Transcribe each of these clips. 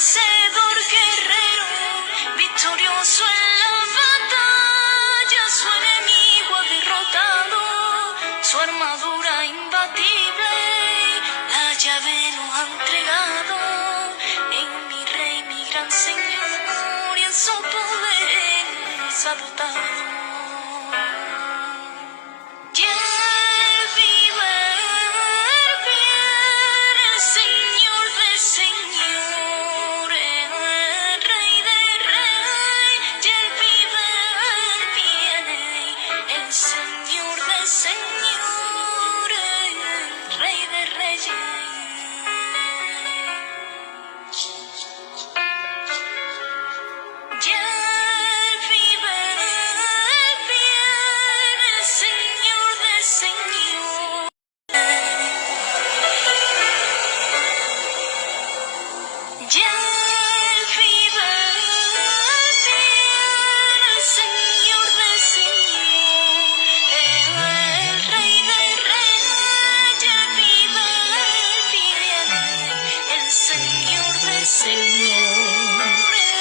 vencedor guerrero, victorioso en la batalla, su enemigo ha derrotado, su armadura imbatible, la llave nos ha entregado, en mi Rey, mi gran Señor, y en su poder nos ha dotado.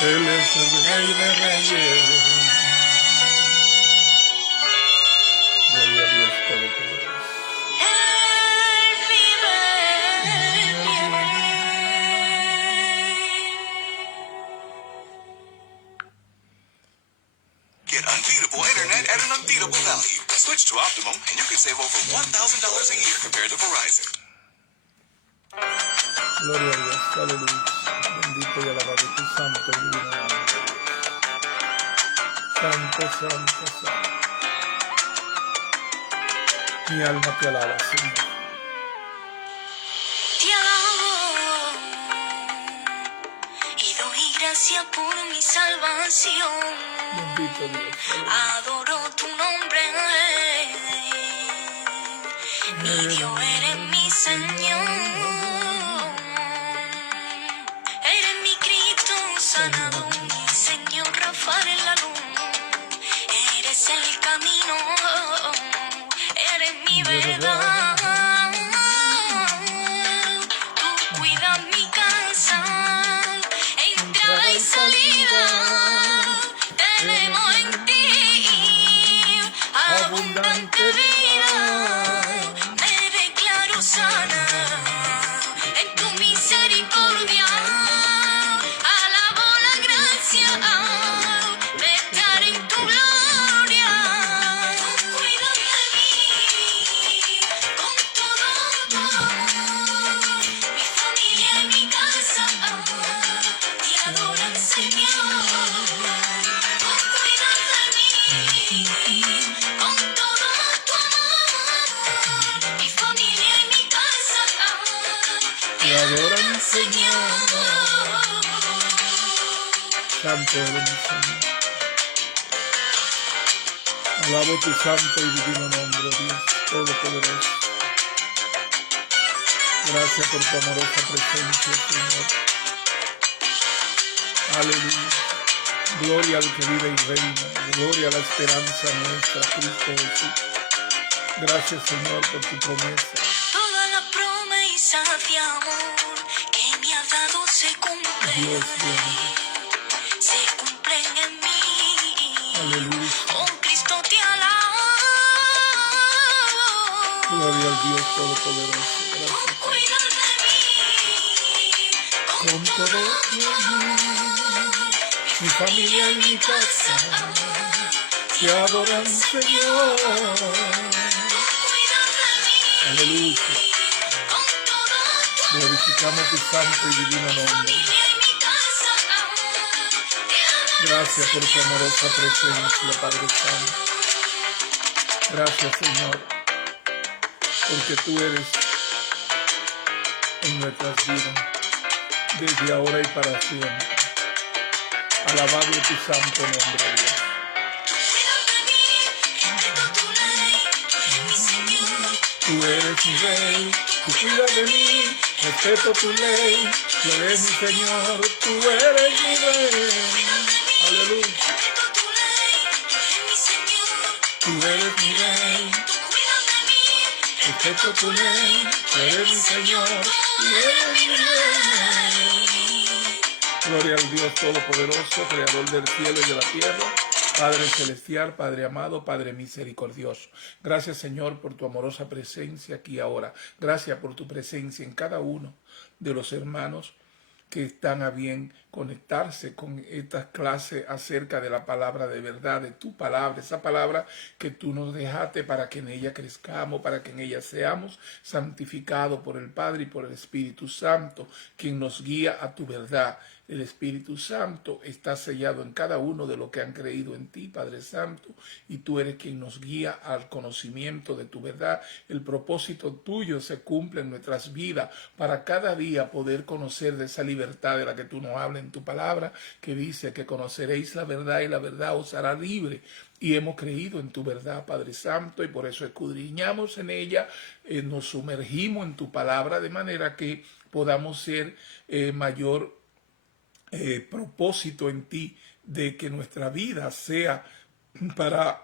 Él es el Rey de Reyes. Gloria a Dios Todopoderoso. Get unbeatable internet at an unbeatable value. Switch to Optimum and you can save over $1,000 a year compared to Verizon. Gloria a Dios, aleluya. Bendito y alabado tu santo y divino nombre. Santo, santo, santo. Mi alma te alaba, Señor. Te alabo y doy gracias por mi salvación. Bendito Dios. Adoro tu nombre. Mi Dios eres mi Señor. Eres mi Cristo sanador, mi Señor Rafael en la luz. Eres el camino, eres mi verdad. Tú cuidas mi casa, entrada y salida. Tenemos en ti abundante vida. Me declaro sana en tu misericordia. Alabo la gracia de estar en tu gloria. Tú cuidas de mí con todo tu amor. Mi familia y mi casa te adoran, Señor. Tú cuidas de mí con todo tu amor. Mi familia y mi casa te adoran, Señor. Santo eres mi Señor. Alabo tu santo y divino nombre, Dios Todopoderoso. Gracias por tu amorosa presencia, Señor. Aleluya. Gloria al que vive y reina. Gloria a la esperanza nuestra, Cristo Jesús. Gracias, Señor, por tu promesa. Toda la promesa de amor que me has dado se cumple. Dios bueno. Se cumplen en mí. Aleluya. Oh Cristo, te alabo. Gloria al Dios Todopoderoso. Gracias. Cuida de mí Con todo tu amor, mi familia y mi casa te adoran, Señor. Cuida de mí Aleluya. con todo tu Glorificamos tu santo y divino nombre. familia y mi casa te adoran. Gracias por tu amorosa presencia, Padre Santo. Gracias, Señor, porque tú eres en nuestras vidas, desde ahora y para siempre. Alabado tu santo nombre, Dios. Cuida de mí, respeto tu ley, mi Señor. Tú eres mi rey, tú cuidas de mí, respeto tu ley. Tú eres mi Señor, tú eres mi rey. Aleluya. Respeto tu ley, mi Señor. Tú eres mi rey, Tú cuidas de mí, respeto tu ley. Tú eres mi Señor, tú eres mi rey. Gloria al Dios Todopoderoso, Creador del cielo y de la tierra, Padre celestial, Padre amado, Padre misericordioso. Gracias, Señor, por tu amorosa presencia aquí ahora. Gracias por tu presencia en cada uno de los hermanos que están a bien conectarse con estas clases acerca de la palabra de verdad, de tu palabra, esa palabra que tú nos dejaste para que en ella crezcamos, para que en ella seamos santificados por el Padre y por el Espíritu Santo, quien nos guía a tu verdad. El Espíritu Santo está sellado en cada uno de los que han creído en ti, Padre Santo, y tú eres quien nos guía al conocimiento de tu verdad. El propósito tuyo se cumple en nuestras vidas para cada día poder conocer de esa libertad de la que tú nos hablas en tu palabra, que dice que conoceréis la verdad y la verdad os hará libre. Y hemos creído en tu verdad, Padre Santo, y por eso escudriñamos en ella, nos sumergimos en tu palabra de manera que podamos ser mayor propósito en ti de que nuestra vida sea para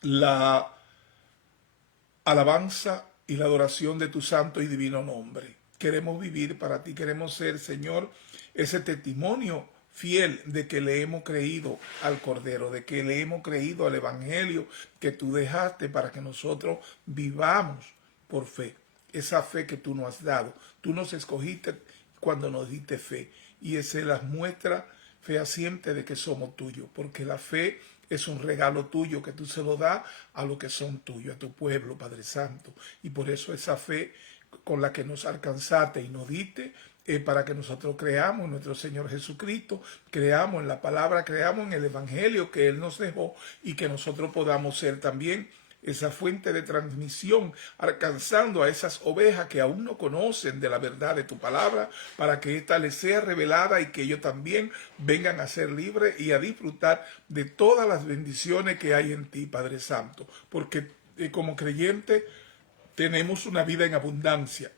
la alabanza y la adoración de tu santo y divino nombre. Queremos vivir para ti, queremos ser, Señor, ese testimonio fiel de que le hemos creído al Cordero, de que le hemos creído al Evangelio que tú dejaste para que nosotros vivamos por fe. Esa fe que tú nos has dado. Tú nos escogiste cuando nos diste fe. Y esa es la muestra fehaciente de que somos tuyos, porque la fe es un regalo tuyo que tú se lo das a los que son tuyos, a tu pueblo, Padre Santo. Y por eso esa fe con la que nos alcanzaste y nos diste es para que nosotros creamos en nuestro Señor Jesucristo, creamos en la palabra, creamos en el Evangelio que Él nos dejó y que nosotros podamos ser también esa fuente de transmisión, alcanzando a esas ovejas que aún no conocen de la verdad de tu palabra, para que ésta les sea revelada y que ellos también vengan a ser libres y a disfrutar de todas las bendiciones que hay en ti, Padre Santo. Porque como creyentes tenemos una vida en abundancia,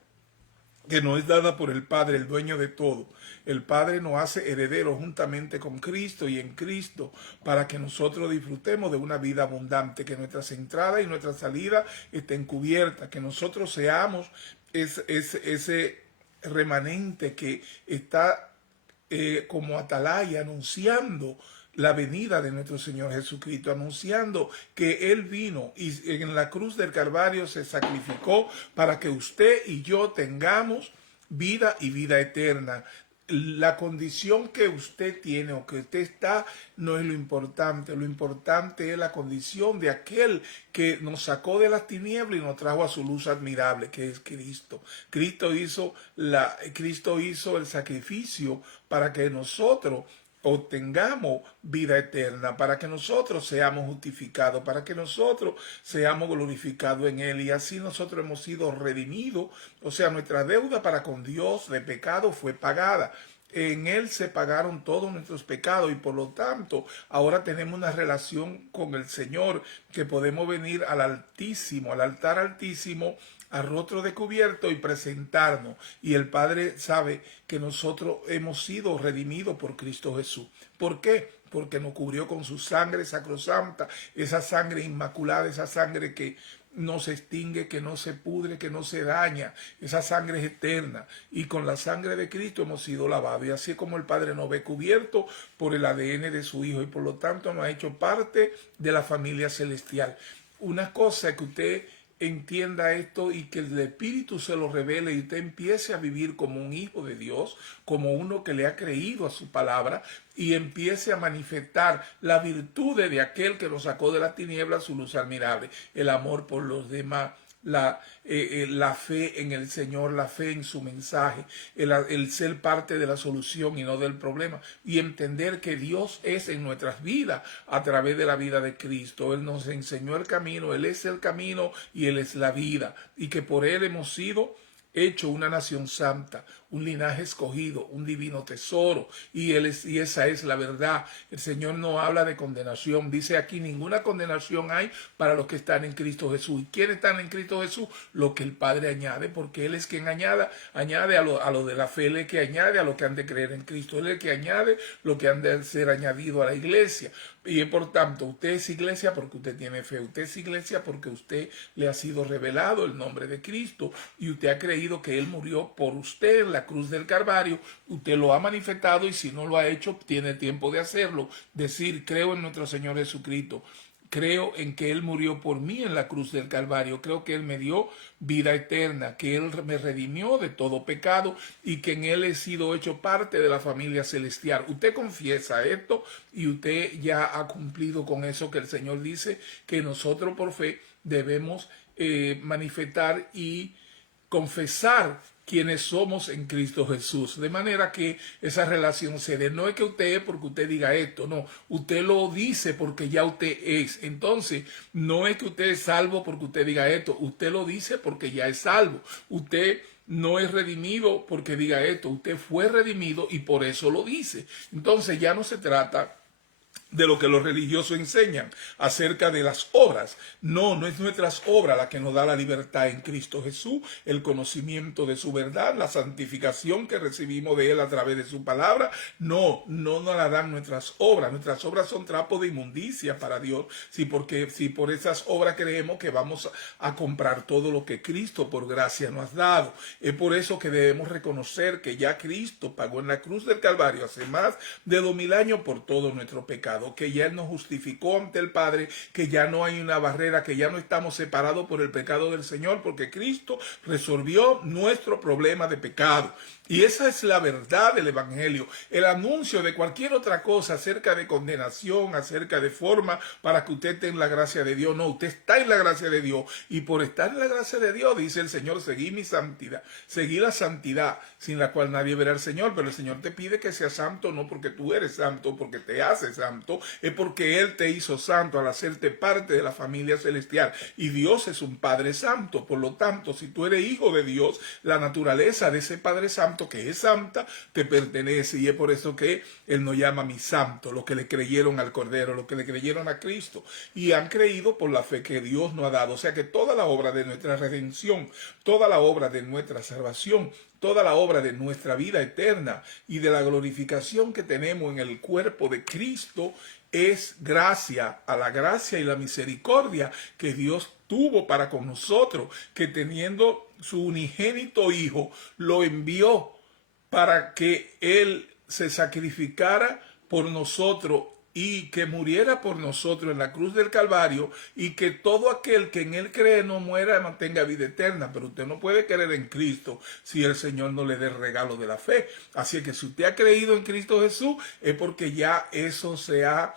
que nos es dada por el Padre, el dueño de todo. El Padre nos hace herederos juntamente con Cristo y en Cristo para que nosotros disfrutemos de una vida abundante, que nuestras entradas y nuestras salidas estén cubiertas, que nosotros seamos ese remanente que está como atalaya anunciando la venida de nuestro Señor Jesucristo, anunciando que Él vino y en la cruz del Calvario se sacrificó para que usted y yo tengamos vida y vida eterna. La condición que usted tiene o que usted está no es lo importante es la condición de aquel que nos sacó de las tinieblas y nos trajo a su luz admirable, que es Cristo. Cristo hizo el sacrificio para que nosotros obtengamos vida eterna, para que nosotros seamos justificados, para que nosotros seamos glorificados en Él, y así nosotros hemos sido redimidos. O sea, nuestra deuda para con Dios de pecado fue pagada. En Él se pagaron todos nuestros pecados y por lo tanto ahora tenemos una relación con el Señor, que podemos venir al Altísimo, al altar altísimo, a rostro descubierto y presentarnos. Y el Padre sabe que nosotros hemos sido redimidos por Cristo Jesús. ¿Por qué? Porque nos cubrió con su sangre sacrosanta, esa sangre inmaculada, esa sangre que no se extingue, que no se pudre, que no se daña. Esa sangre es eterna. Y con la sangre de Cristo hemos sido lavados. Y así como el Padre nos ve cubierto por el ADN de su Hijo y por lo tanto nos ha hecho parte de la familia celestial. Una cosa es que usted entienda esto y que el Espíritu se lo revele y usted empiece a vivir como un hijo de Dios, como uno que le ha creído a su palabra y empiece a manifestar la virtud de aquel que nos sacó de las tinieblas, su luz admirable, el amor por los demás, la fe en el Señor, la fe en su mensaje, el ser parte de la solución y no del problema, y entender que Dios es en nuestras vidas a través de la vida de Cristo. Él nos enseñó el camino, Él es el camino y Él es la vida, y que por Él hemos sido hecho una nación santa, un linaje escogido, un divino tesoro, y esa es la verdad. El Señor no habla de condenación, dice aquí: ninguna condenación hay para los que están en Cristo Jesús. ¿Y quiénes están en Cristo Jesús? Lo que el Padre añade, porque Él es quien añade a lo de la fe, Él es que añade a lo que han de creer en Cristo, Él es el que añade lo que han de ser añadido a la iglesia. Y por tanto, usted es iglesia porque usted tiene fe, usted es iglesia porque usted le ha sido revelado el nombre de Cristo y usted ha creído creído que Él murió por usted en la cruz del Calvario, usted lo ha manifestado y si no lo ha hecho, tiene tiempo de hacerlo. Decir, creo en nuestro Señor Jesucristo. Creo en que Él murió por mí en la cruz del Calvario. Creo que Él me dio vida eterna, que Él me redimió de todo pecado y que en Él he sido hecho parte de la familia celestial. Usted confiesa esto y usted ya ha cumplido con eso que el Señor dice que nosotros por fe debemos manifestar y confesar quienes somos en Cristo Jesús, de manera que esa relación se dé. No es que usted es porque usted diga esto, no, usted lo dice porque ya usted es. Entonces, no es que usted es salvo porque usted diga esto, usted lo dice porque ya es salvo. Usted no es redimido porque diga esto, usted fue redimido y por eso lo dice. Entonces, ya no se trata de lo que los religiosos enseñan acerca de las obras. No, no es nuestras obras la que nos da la libertad en Cristo Jesús, el conocimiento de su verdad, la santificación que recibimos de Él a través de su palabra. No, no nos la dan nuestras obras. Nuestras obras son trapos de inmundicia para Dios. Si por esas obras creemos que vamos a comprar todo lo que Cristo por gracia nos ha dado. Es por eso que debemos reconocer que ya Cristo pagó en la cruz del Calvario hace más de 2000 años por todo nuestro pecado, que ya Él nos justificó ante el Padre, que ya no hay una barrera, que ya no estamos separados por el pecado del Señor, porque Cristo resolvió nuestro problema de pecado. Y esa es la verdad del Evangelio. El anuncio de cualquier otra cosa acerca de condenación, acerca de forma para que usted esté en la gracia de Dios. No, usted está en la gracia de Dios. Y por estar en la gracia de Dios, dice el Señor, seguí mi santidad. Seguí la santidad sin la cual nadie verá al Señor. Pero el Señor te pide que seas santo, no porque tú eres santo, porque te hace santo. Es porque Él te hizo santo al hacerte parte de la familia celestial. Y Dios es un Padre Santo. Por lo tanto, si tú eres hijo de Dios, la naturaleza de ese Padre Santo que es santa, te pertenece, y es por eso que Él nos llama mi santo, los que le creyeron al Cordero, los que le creyeron a Cristo, y han creído por la fe que Dios nos ha dado. O sea que toda la obra de nuestra redención, toda la obra de nuestra salvación, toda la obra de nuestra vida eterna y de la glorificación que tenemos en el cuerpo de Cristo es gracia a la gracia y la misericordia que Dios tuvo para con nosotros, que teniendo su unigénito Hijo, lo envió para que Él se sacrificara por nosotros y que muriera por nosotros en la cruz del Calvario, y que todo aquel que en Él cree no muera, no tenga vida eterna. Pero usted no puede creer en Cristo si el Señor no le dé el regalo de la fe. Así que si usted ha creído en Cristo Jesús, es porque ya eso se ha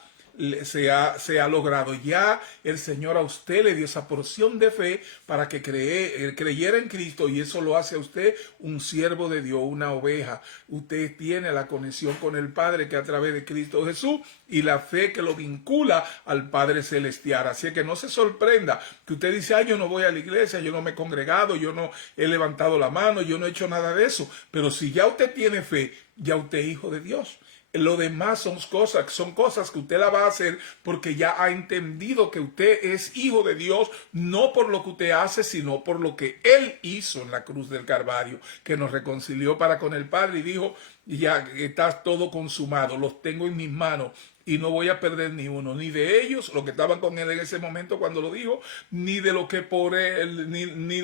logrado. Ya el Señor a usted le dio esa porción de fe para que creyera en Cristo, y eso lo hace a usted un siervo de Dios, una oveja. Usted tiene la conexión con el Padre, que a través de Cristo Jesús, y la fe que lo vincula al Padre Celestial. Así que no se sorprenda que usted dice, yo no voy a la iglesia, yo no me he congregado, yo no he levantado la mano, yo no he hecho nada de eso. Pero si ya usted tiene fe, ya usted es hijo de Dios. Lo demás son cosas que usted la va a hacer porque ya ha entendido que usted es hijo de Dios, no por lo que usted hace, sino por lo que Él hizo en la cruz del Calvario, que nos reconcilió para con el Padre y dijo, ya está todo consumado, los tengo en mis manos y no voy a perder ni uno, ni de ellos, los que estaban con Él en ese momento cuando lo dijo, ni de lo que por él, ni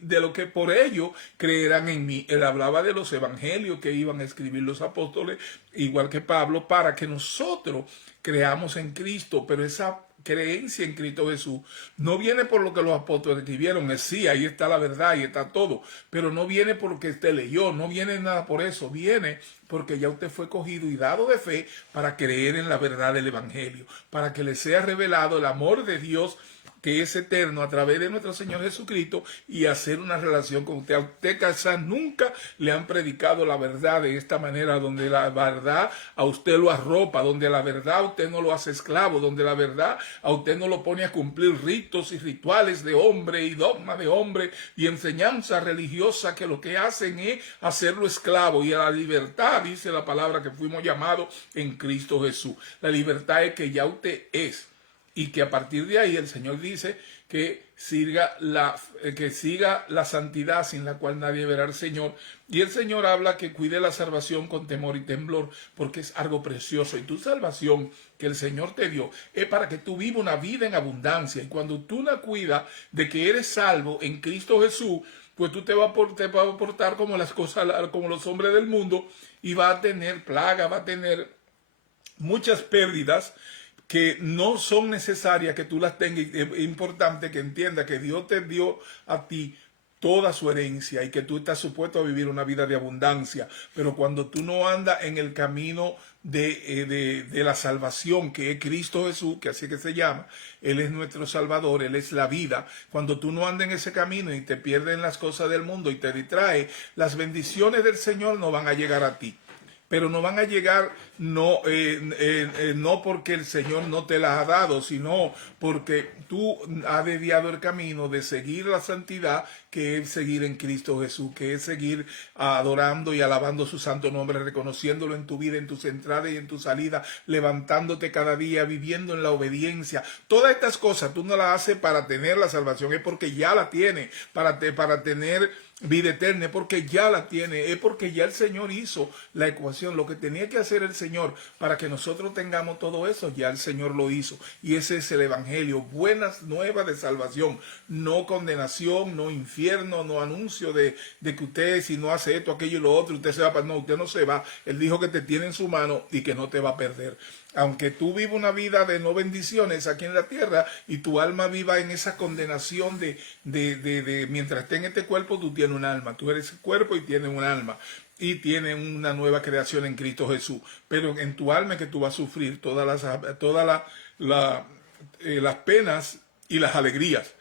de lo que por ellos creerán en mí. Él hablaba de los evangelios que iban a escribir los apóstoles, igual que Pablo, para que nosotros creamos en Cristo. Pero esa creencia en Cristo Jesús no viene por lo que los apóstoles escribieron. Sí, ahí está la verdad, ahí está todo, pero no viene porque usted leyó, no viene nada por eso, viene porque ya usted fue cogido y dado de fe para creer en la verdad del evangelio, para que le sea revelado el amor de Dios, que es eterno, a través de nuestro Señor Jesucristo, y hacer una relación con usted. A usted quizás nunca le han predicado la verdad de esta manera, donde la verdad a usted lo arropa, donde la verdad a usted no lo hace esclavo, donde la verdad a usted no lo pone a cumplir ritos y rituales de hombre y dogma de hombre y enseñanza religiosa, que lo que hacen es hacerlo esclavo. Y a la libertad, dice la palabra, que fuimos llamados en Cristo Jesús. La libertad es que ya usted es, y que a partir de ahí el Señor dice que siga la santidad sin la cual nadie verá al Señor. Y el Señor habla que cuide la salvación con temor y temblor, porque es algo precioso. Y tu salvación que el Señor te dio es para que tú vivas una vida en abundancia. Y cuando tú la cuidas de que eres salvo en Cristo Jesús, pues tú te vas a portar como las cosas, como los hombres del mundo, y va a tener plaga, va a tener muchas pérdidas que no son necesarias que tú las tengas. Es importante que entiendas que Dios te dio a ti toda su herencia y que tú estás supuesto a vivir una vida de abundancia. Pero cuando tú no andas en el camino de la salvación, que es Cristo Jesús, que así que se llama, Él es nuestro Salvador, Él es la vida. Cuando tú no andas en ese camino y te pierdes en las cosas del mundo y te distraes, las bendiciones del Señor no van a llegar a ti. Pero no van a llegar no porque el Señor no te las ha dado, sino porque tú has desviado el camino de seguir la santidad, que es seguir en Cristo Jesús, que es seguir adorando y alabando su santo nombre, reconociéndolo en tu vida, en tus entradas y en tu salida, levantándote cada día, viviendo en la obediencia. Todas estas cosas tú no las haces para tener la salvación, es porque ya la tienes, para tener vida eterna, es porque ya la tiene, es porque ya el Señor hizo la ecuación. Lo que tenía que hacer el Señor para que nosotros tengamos todo eso, ya el Señor lo hizo. Y ese es el Evangelio, buenas nuevas de salvación, no condenación, no infierno, no anuncio de que usted si no hace esto, aquello y lo otro, usted se va. No, usted no se va. Él dijo que te tiene en su mano y que no te va a perder. Aunque tú vivas una vida de no bendiciones aquí en la tierra y tu alma viva en esa condenación de mientras esté en este cuerpo, tú tienes un alma. Tú eres el cuerpo y tienes un alma. Y tienes una nueva creación en Cristo Jesús. Pero en tu alma es que tú vas a sufrir todas las penas y las alegrías.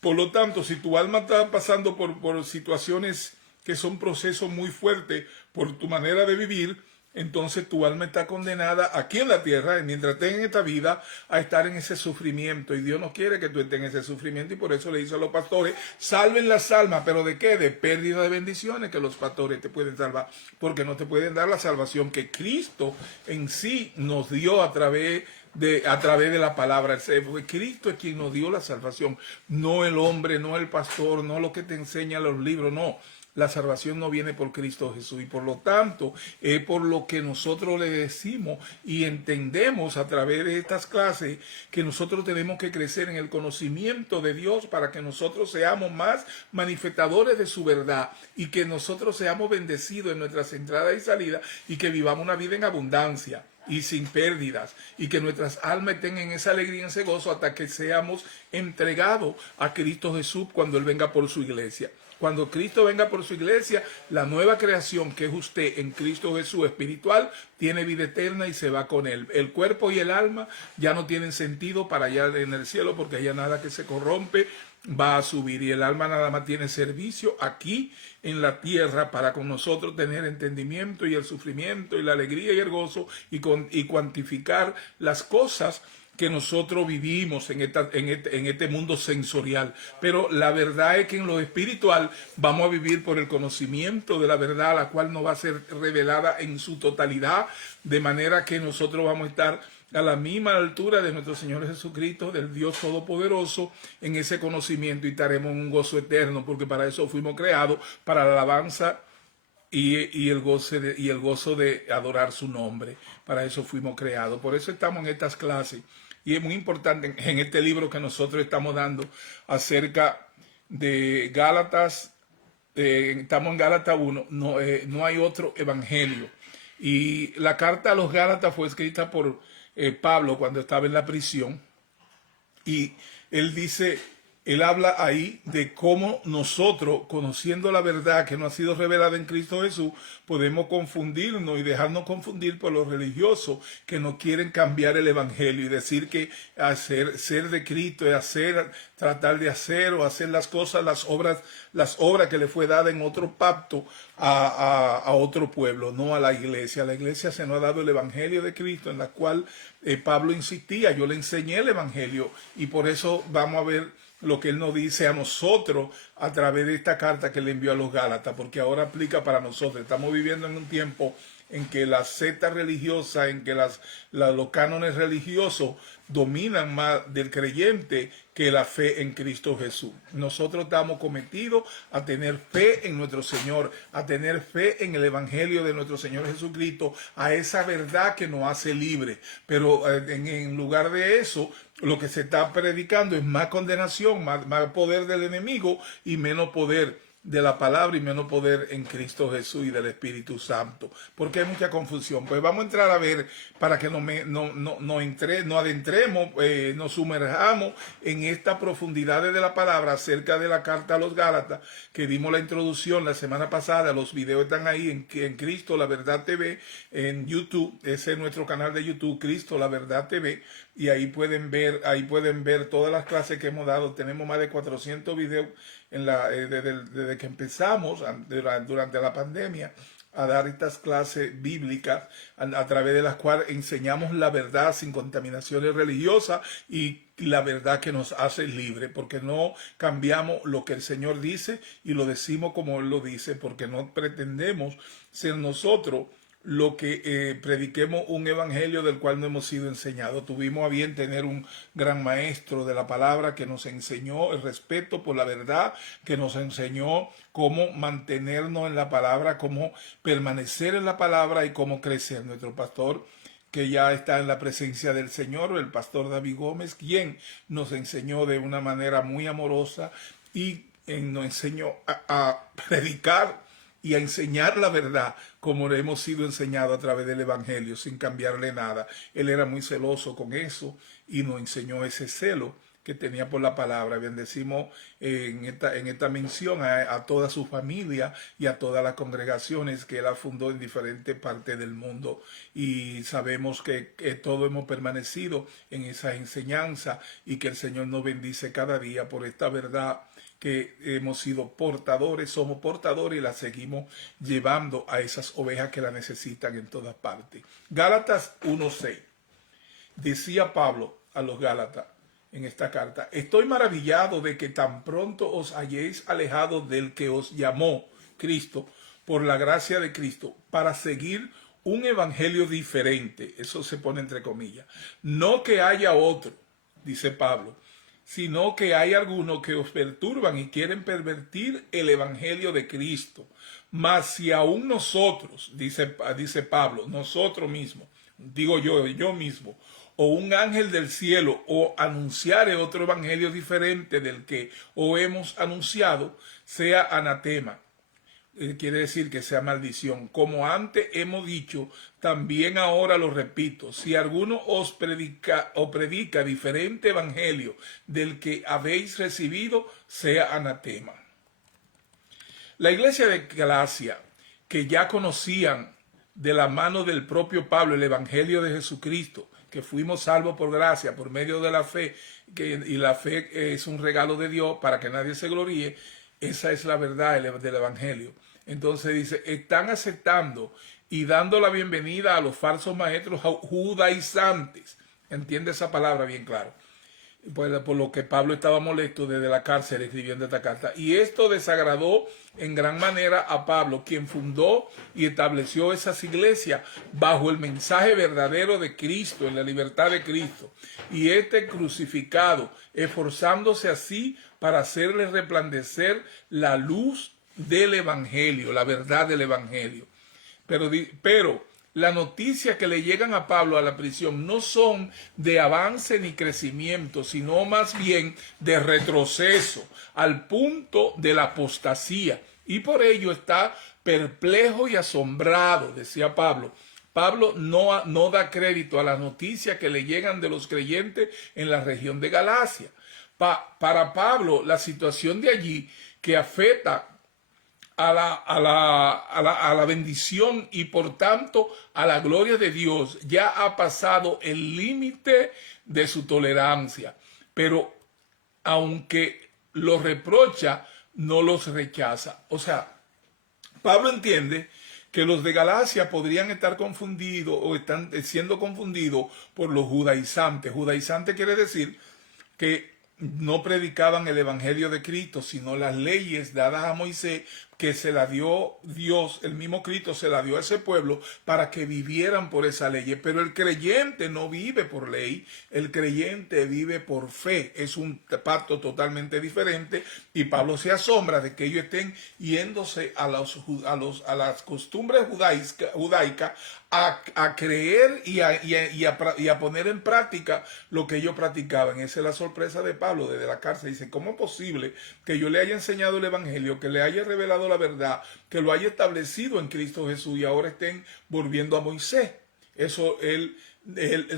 Por lo tanto, si tu alma está pasando por situaciones que son procesos muy fuertes por tu manera de vivir, entonces tu alma está condenada aquí en la tierra, mientras estés en esta vida, a estar en ese sufrimiento. Y Dios no quiere que tú estés en ese sufrimiento, y por eso le dice a los pastores, salven las almas. ¿Pero de qué? De pérdida de bendiciones, que los pastores te pueden salvar, porque no te pueden dar la salvación que Cristo en sí nos dio a través de la palabra. Cristo es quien nos dio la salvación, no el hombre, no el pastor, no lo que te enseñan los libros, no. La salvación no viene por Cristo Jesús, y por lo tanto es por lo que nosotros le decimos y entendemos a través de estas clases, que nosotros tenemos que crecer en el conocimiento de Dios para que nosotros seamos más manifestadores de su verdad y que nosotros seamos bendecidos en nuestras entradas y salidas y que vivamos una vida en abundancia y sin pérdidas, y que nuestras almas estén en esa alegría y en ese gozo hasta que seamos entregados a Cristo Jesús cuando Él venga por su iglesia. Cuando Cristo venga por su iglesia, la nueva creación que es usted en Cristo Jesús espiritual, tiene vida eterna y se va con Él. El cuerpo y el alma ya no tienen sentido para allá en el cielo, porque allá nada que se corrompe va a subir, y el alma nada más tiene servicio aquí en la tierra para con nosotros tener entendimiento y el sufrimiento y la alegría y el gozo y cuantificar las cosas que nosotros vivimos en este mundo sensorial. Pero la verdad es que en lo espiritual vamos a vivir por el conocimiento de la verdad, la cual nos va a ser revelada en su totalidad, de manera que nosotros vamos a estar a la misma altura de nuestro Señor Jesucristo, del Dios Todopoderoso, en ese conocimiento, y estaremos en un gozo eterno, porque para eso fuimos creados, para la alabanza y el gozo de adorar su nombre. Para eso fuimos creados. Por eso estamos en estas clases. Y es muy importante en este libro que nosotros estamos dando acerca de Gálatas. Estamos en Gálatas 1. No hay otro evangelio. Y la carta a los Gálatas fue escrita por Pablo cuando estaba en la prisión. Y él habla ahí de cómo nosotros, conociendo la verdad que nos ha sido revelada en Cristo Jesús, podemos confundirnos y dejarnos confundir por los religiosos que no quieren cambiar el evangelio y decir que ser de Cristo es tratar de hacer o hacer las cosas, las obras que le fue dada en otro pacto a otro pueblo, no a la iglesia. A la iglesia se nos ha dado el evangelio de Cristo, en la cual Pablo insistía. Yo le enseñé el evangelio, y por eso vamos a ver lo que él nos dice a nosotros a través de esta carta que le envió a los Gálatas, porque ahora aplica para nosotros. Estamos viviendo en un tiempo en que la secta religiosa, en que los cánones religiosos dominan más del creyente que la fe en Cristo Jesús. Nosotros estamos cometidos a tener fe en nuestro Señor, a tener fe en el evangelio de nuestro Señor Jesucristo, a esa verdad que nos hace libres. Pero en lugar de eso, lo que se está predicando es más condenación, más poder del enemigo y menos poder de la palabra y menos poder en Cristo Jesús y del Espíritu Santo, porque hay mucha confusión. Pues vamos a entrar a ver para que nos adentremos, nos sumerjamos en esta profundidad de la palabra acerca de la carta a los Gálatas, que dimos la introducción la semana pasada. Los videos están ahí en Cristo La Verdad TV, en YouTube. Ese es nuestro canal de YouTube, Cristo La Verdad TV, y ahí pueden ver todas las clases que hemos dado. Tenemos más de 400 videos desde que empezamos durante la pandemia a dar estas clases bíblicas a través de las cuales enseñamos la verdad sin contaminaciones religiosas y la verdad que nos hace libre, porque no cambiamos lo que el Señor dice y lo decimos como Él lo dice, porque no pretendemos ser nosotros lo que prediquemos un evangelio del cual no hemos sido enseñados. Tuvimos a bien tener un gran maestro de la palabra que nos enseñó el respeto por la verdad, que nos enseñó cómo mantenernos en la palabra, cómo permanecer en la palabra y cómo crecer. Nuestro pastor, que ya está en la presencia del Señor, el pastor David Gómez, quien nos enseñó de una manera muy amorosa y nos enseñó a predicar y a enseñar la verdad como hemos sido enseñados a través del Evangelio, sin cambiarle nada. Él era muy celoso con eso y nos enseñó ese celo que tenía por la palabra. Bendecimos en esta mención a toda su familia y a todas las congregaciones que él fundó en diferentes partes del mundo. Y sabemos que todos hemos permanecido en esa enseñanza y que el Señor nos bendice cada día por esta verdad que hemos sido portadores, somos portadores y la seguimos llevando a esas ovejas que la necesitan en todas partes. Gálatas 1:6. Decía Pablo a los Gálatas en esta carta: estoy maravillado de que tan pronto os hayáis alejado del que os llamó Cristo por la gracia de Cristo para seguir un evangelio diferente. Eso se pone entre comillas. No que haya otro, dice Pablo, sino que hay algunos que os perturban y quieren pervertir el evangelio de Cristo. Mas si aún nosotros, dice Pablo, nosotros mismos, digo yo mismo, o un ángel del cielo, o anunciare otro evangelio diferente del que os hemos anunciado, sea anatema. Quiere decir que sea maldición. Como antes hemos dicho, también ahora lo repito: si alguno os predica diferente evangelio del que habéis recibido, sea anatema. La iglesia de Galacia, que ya conocían de la mano del propio Pablo el evangelio de Jesucristo, que fuimos salvos por gracia, por medio de la fe, y la fe es un regalo de Dios para que nadie se gloríe. Esa es la verdad del evangelio. Entonces dice, están aceptando y dando la bienvenida a los falsos maestros judaizantes. Entiende esa palabra bien claro. Por lo que Pablo estaba molesto desde la cárcel escribiendo esta carta. Y esto desagradó en gran manera a Pablo, quien fundó y estableció esas iglesias bajo el mensaje verdadero de Cristo, en la libertad de Cristo. Y este crucificado, esforzándose así para hacerle resplandecer la luz del evangelio, la verdad del evangelio. Pero la noticia que le llegan a Pablo a la prisión no son de avance ni crecimiento, sino más bien de retroceso, al punto de la apostasía. Y por ello está perplejo y asombrado, decía Pablo. Pablo no da crédito a las noticias que le llegan de los creyentes en la región de Galacia. Para Pablo, la situación de allí, que afecta a la bendición y por tanto a la gloria de Dios, ya ha pasado el límite de su tolerancia. Pero aunque los reprocha, no los rechaza. O sea, Pablo entiende que los de Galacia podrían estar confundidos o están siendo confundidos por los judaizantes. Judaizante quiere decir que no predicaban el evangelio de Cristo, sino las leyes dadas a Moisés, que se la dio Dios, el mismo Cristo se la dio a ese pueblo para que vivieran por esa ley. Pero el creyente no vive por ley, el creyente vive por fe. Es un pacto totalmente diferente y Pablo se asombra de que ellos estén yéndose a las costumbres judaicas a creer y a poner en práctica lo que ellos practicaban. Esa es la sorpresa de Pablo. Pablo desde la cárcel, dice, ¿cómo es posible que yo le haya enseñado el evangelio, que le haya revelado la verdad, que lo haya establecido en Cristo Jesús y ahora estén volviendo a Moisés? Eso él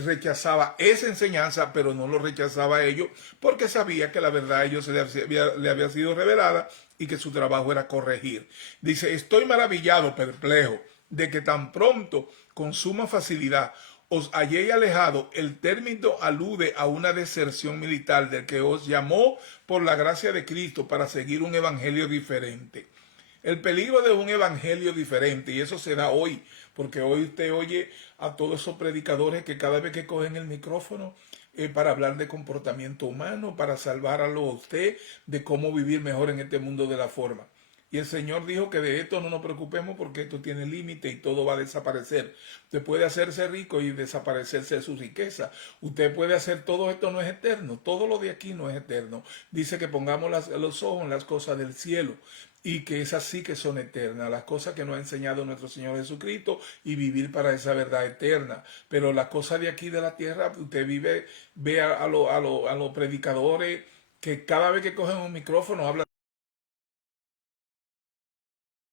rechazaba esa enseñanza, pero no lo rechazaba a ellos porque sabía que la verdad a ellos le había sido revelada y que su trabajo era corregir. Dice, estoy maravillado, perplejo, de que tan pronto, con suma facilidad, os hayáis alejado. El término alude a una deserción militar del que os llamó por la gracia de Cristo para seguir un evangelio diferente. El peligro de un evangelio diferente, y eso se da hoy, porque hoy usted oye a todos esos predicadores que cada vez que cogen el micrófono para hablar de comportamiento humano, para salvarlo a usted, de cómo vivir mejor en este mundo de la forma. Y el Señor dijo que de esto no nos preocupemos porque esto tiene límite y todo va a desaparecer. Usted puede hacerse rico y desaparecerse de su riqueza. Usted puede hacer todo esto, no es eterno. Todo lo de aquí no es eterno. Dice que pongamos los ojos en las cosas del cielo y que esas sí que son eternas. Las cosas que nos ha enseñado nuestro Señor Jesucristo y vivir para esa verdad eterna. Pero las cosas de aquí de la tierra, usted ve a los predicadores que cada vez que cogen un micrófono hablan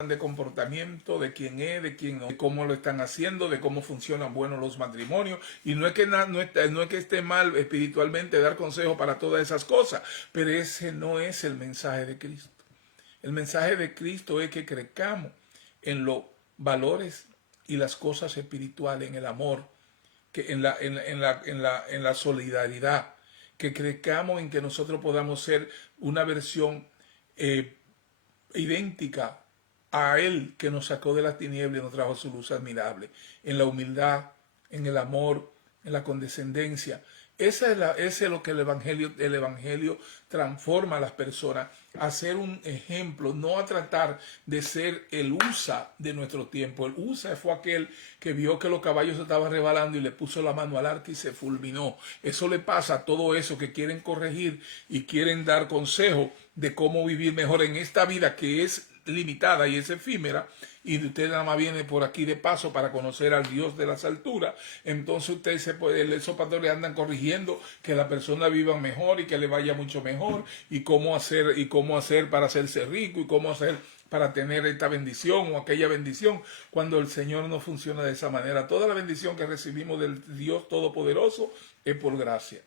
de comportamiento, de quién es, de quién no, de cómo lo están haciendo, de cómo funcionan buenos los matrimonios. Y no es que no es que esté mal espiritualmente dar consejo para todas esas cosas, pero ese no es el mensaje de Cristo. El mensaje de Cristo es que crezcamos en los valores y las cosas espirituales, en el amor, que en la solidaridad, que crezcamos en que nosotros podamos ser una versión idéntica a Él que nos sacó de las tinieblas y nos trajo su luz admirable, en la humildad, en el amor, en la condescendencia. Ese es lo que el evangelio transforma a las personas, a ser un ejemplo, no a tratar de ser el USA de nuestro tiempo. El USA fue aquel que vio que los caballos se estaban rebalando y le puso la mano al arco y se fulminó. Eso le pasa a todo eso que quieren corregir y quieren dar consejo de cómo vivir mejor en esta vida que es limitada y es efímera, y usted nada más viene por aquí de paso para conocer al Dios de las alturas. Entonces usted esos pastores andan corrigiendo que la persona viva mejor y que le vaya mucho mejor, y cómo hacer para hacerse rico, y cómo hacer para tener esta bendición o aquella bendición, cuando el Señor no funciona de esa manera. Toda la bendición que recibimos del Dios Todopoderoso es por gracia,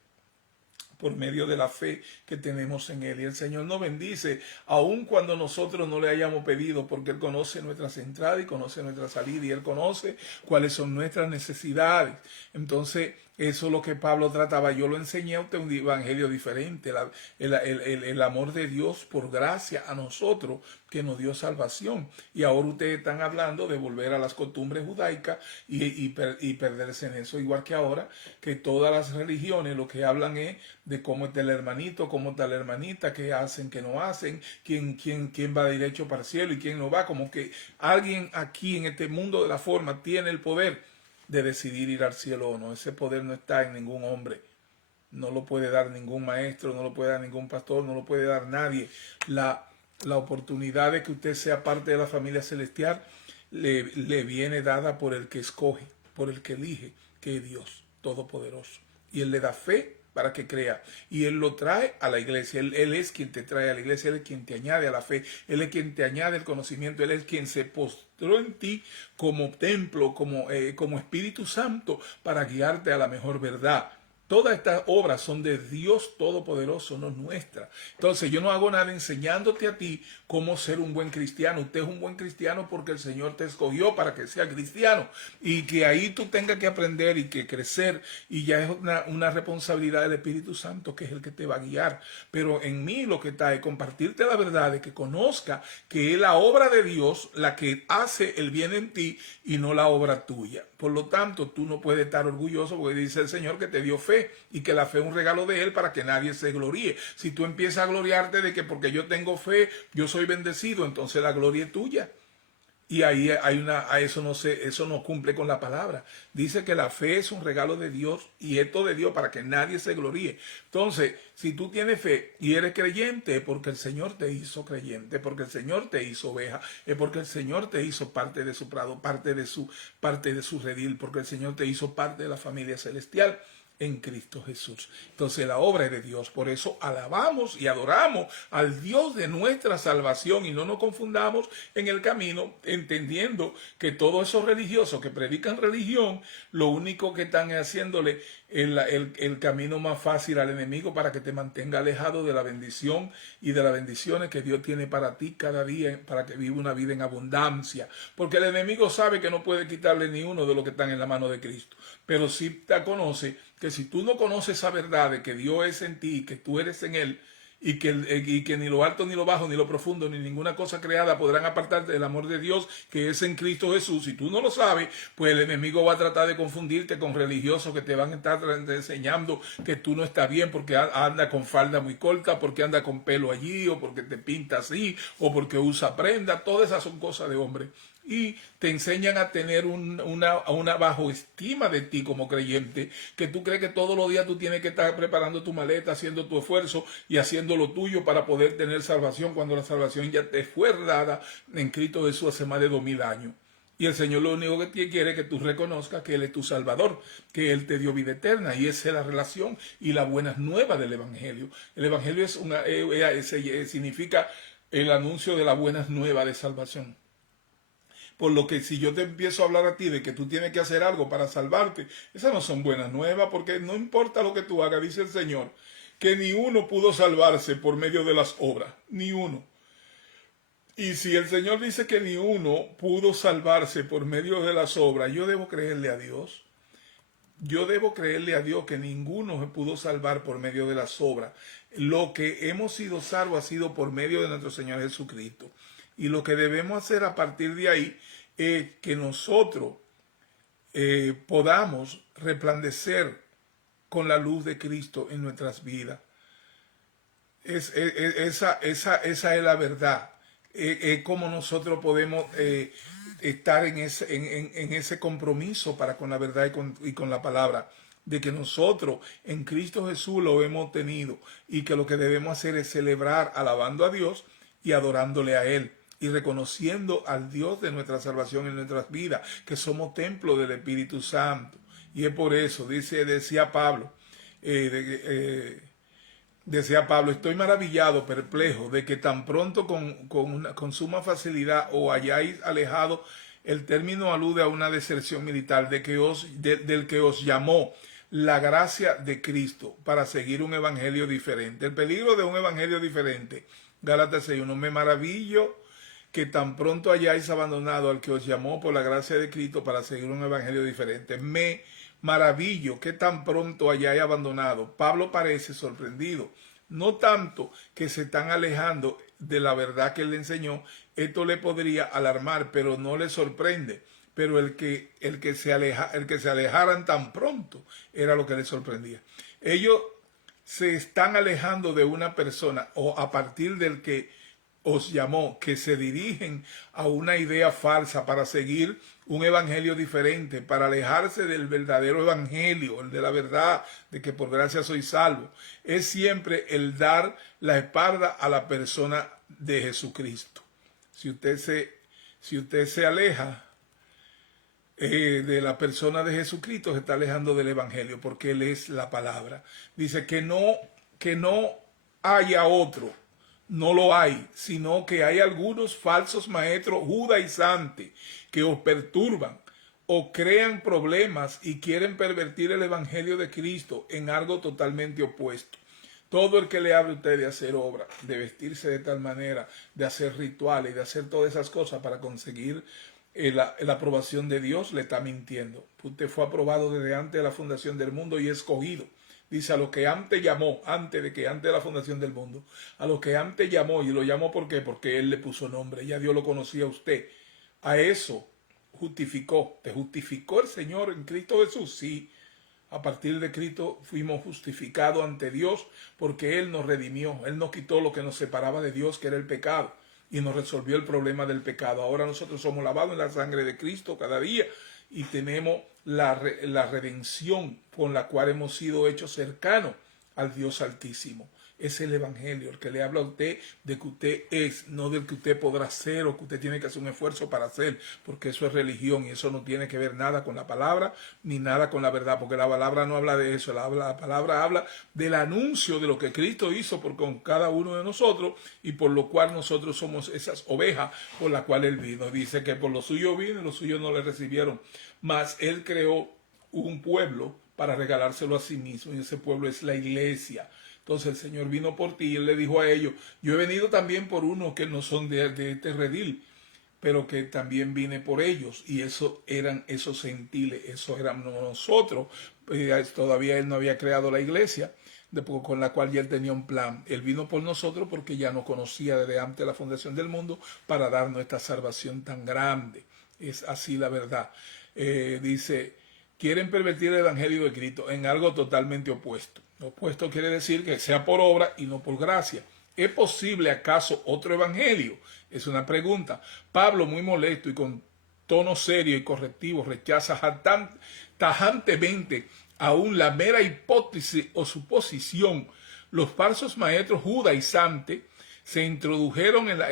por medio de la fe que tenemos en Él. Y el Señor nos bendice aun cuando nosotros no le hayamos pedido, porque Él conoce nuestras entradas y conoce nuestra salida, y Él conoce cuáles son nuestras necesidades. Entonces, eso es lo que Pablo trataba. Yo lo enseñé a usted un evangelio diferente, el amor de Dios por gracia a nosotros, que nos dio salvación. Y ahora ustedes están hablando de volver a las costumbres judaicas y perderse en eso. Igual que ahora, que todas las religiones lo que hablan es de cómo está el hermanito, cómo está la hermanita, qué hacen, qué no hacen, quién va derecho para el cielo y quién no va. Como que alguien aquí en este mundo de la forma tiene el poder de decidir ir al cielo o no. Ese poder no está en ningún hombre. No lo puede dar ningún maestro, no lo puede dar ningún pastor, no lo puede dar nadie. La oportunidad de que usted sea parte de la familia celestial le viene dada por el que escoge, por el que elige, que es Dios Todopoderoso. Y Él le da fe para que crea. Y Él lo trae a la iglesia. Él es quien te trae a la iglesia. Él es quien te añade a la fe. Él es quien te añade el conocimiento. Él es quien se postró en ti como templo, como Espíritu Santo, para guiarte a la mejor verdad. Todas estas obras son de Dios Todopoderoso, no nuestras. Entonces yo no hago nada enseñándote a ti cómo ser un buen cristiano. Usted es un buen cristiano porque el Señor te escogió para que sea cristiano. Y que ahí tú tengas que aprender y que crecer. Y ya es una responsabilidad del Espíritu Santo, que es el que te va a guiar. Pero en mí lo que está es compartirte la verdad, de que conozca que es la obra de Dios la que hace el bien en ti y no la obra tuya. Por lo tanto, tú no puedes estar orgulloso porque dice el Señor que te dio fe y que la fe es un regalo de Él para que nadie se gloríe. Si tú empiezas a gloriarte de que porque yo tengo fe, yo soy bendecido, entonces la gloria es tuya. Y ahí eso no cumple con la palabra. Dice que la fe es un regalo de Dios y esto de Dios para que nadie se gloríe. Entonces, si tú tienes fe y eres creyente, es porque el Señor te hizo creyente, porque el Señor te hizo oveja, es porque el Señor te hizo parte de su prado, parte de su redil, porque el Señor te hizo parte de la familia celestial. en Cristo Jesús. Entonces la obra es de Dios, por eso alabamos y adoramos al Dios de nuestra salvación y no nos confundamos en el camino, entendiendo que todos esos religiosos que predican religión, lo único que están es haciéndole el camino más fácil al enemigo para que te mantenga alejado de la bendición y de las bendiciones que Dios tiene para ti cada día, para que viva una vida en abundancia, porque el enemigo sabe que no puede quitarle ni uno de los que están en la mano de Cristo, pero sí te conoce que si tú no conoces esa verdad de que Dios es en ti, que tú eres en Él, y que ni lo alto, ni lo bajo, ni lo profundo, ni ninguna cosa creada podrán apartarte del amor de Dios que es en Cristo Jesús. Si tú no lo sabes, pues el enemigo va a tratar de confundirte con religiosos que te van a estar enseñando que tú no estás bien porque anda con falda muy corta, porque anda con pelo allí, o porque te pinta así, o porque usa prenda. Todas esas son cosas de hombre. Y te enseñan a tener una bajo estima de ti como creyente, que tú crees que todos los días tú tienes que estar preparando tu maleta, haciendo tu esfuerzo y haciendo lo tuyo para poder tener salvación, cuando la salvación ya te fue dada en Cristo Jesús hace más de 2000 años. Y el Señor lo único que quiere es que tú reconozcas que Él es tu Salvador, que Él te dio vida eterna, y esa es la relación y la buena nueva del Evangelio. El Evangelio significa el anuncio de la buena nueva de salvación. Por lo que si yo te empiezo a hablar a ti de que tú tienes que hacer algo para salvarte, esas no son buenas nuevas, porque no importa lo que tú hagas, dice el Señor, que ni uno pudo salvarse por medio de las obras, ni uno. Y si el Señor dice que ni uno pudo salvarse por medio de las obras, yo debo creerle a Dios. Yo debo creerle a Dios que ninguno se pudo salvar por medio de las obras. Lo que hemos sido salvos ha sido por medio de nuestro Señor Jesucristo. Y lo que debemos hacer a partir de ahí es que nosotros podamos resplandecer con la luz de Cristo en nuestras vidas. Esa es la verdad. Es como nosotros podemos estar en ese compromiso para con la verdad y con la palabra, de que nosotros en Cristo Jesús lo hemos tenido, y que lo que debemos hacer es celebrar alabando a Dios y adorándole a Él, y reconociendo al Dios de nuestra salvación en nuestras vidas, que somos templo del Espíritu Santo. Y es por eso, decía Pablo, estoy maravillado, perplejo, de que tan pronto con suma facilidad os hayáis alejado. El término alude a una deserción militar, del que os llamó la gracia de Cristo para seguir un evangelio diferente. El peligro de un evangelio diferente, Gálatas 6:1, me maravillo que tan pronto hayáis abandonado al que os llamó por la gracia de Cristo para seguir un evangelio diferente. Me maravillo que tan pronto hayáis abandonado. Pablo parece sorprendido, no tanto que se están alejando de la verdad que él le enseñó. Esto le podría alarmar, pero no le sorprende. Pero el que se alejaran tan pronto era lo que le sorprendía. Ellos se están alejando de una persona, o a partir del que os llamó, que se dirigen a una idea falsa para seguir un evangelio diferente, para alejarse del verdadero evangelio, el de la verdad, de que por gracia soy salvo. Es siempre el dar la espalda a la persona de Jesucristo. Si usted se aleja de la persona de Jesucristo, se está alejando del evangelio, porque Él es la palabra. Dice que no haya otro. No lo hay, sino que hay algunos falsos maestros judaizantes que os perturban o crean problemas y quieren pervertir el evangelio de Cristo en algo totalmente opuesto. Todo el que le hable a usted de hacer obra, de vestirse de tal manera, de hacer rituales, de hacer todas esas cosas para conseguir la aprobación de Dios, le está mintiendo. Usted fue aprobado desde antes de la fundación del mundo y escogido. Dice, a los que antes llamó, antes de la fundación del mundo, a los que antes llamó, y lo llamó ¿por qué? Porque Él le puso nombre, ya Dios lo conocía a usted. A eso te justificó el Señor en Cristo Jesús. Sí, a partir de Cristo fuimos justificados ante Dios, porque Él nos redimió, Él nos quitó lo que nos separaba de Dios, que era el pecado, y nos resolvió el problema del pecado. Ahora nosotros somos lavados en la sangre de Cristo cada día, y tenemos la redención con la cual hemos sido hechos cercanos al Dios Altísimo. Es el evangelio el que le habla a usted de que usted es, no del que usted podrá ser o que usted tiene que hacer un esfuerzo para hacer, porque eso es religión y eso no tiene que ver nada con la palabra ni nada con la verdad, porque la palabra no habla de eso, la palabra habla del anuncio de lo que Cristo hizo por con cada uno de nosotros y por lo cual nosotros somos esas ovejas por la cual Él vino. Dice que por lo suyo vino y los suyos no le recibieron, mas Él creó un pueblo para regalárselo a sí mismo y ese pueblo es la iglesia. Entonces el Señor vino por ti y Él le dijo a ellos, yo he venido también por unos que no son de este redil, pero que también vine por ellos, y eso eran esos gentiles, eso éramos nosotros. Todavía Él no había creado la iglesia, con la cual ya Él tenía un plan. Él vino por nosotros porque ya nos conocía desde antes de la fundación del mundo para darnos esta salvación tan grande. Es así la verdad. Dice, quieren pervertir el evangelio de Cristo en algo totalmente opuesto. Opuesto quiere decir que sea por obra y no por gracia. ¿Es posible acaso otro evangelio? Es una pregunta. Pablo, muy molesto y con tono serio y correctivo, rechaza tajantemente aún la mera hipótesis o suposición. Los falsos maestros judaizantes se introdujeron en la...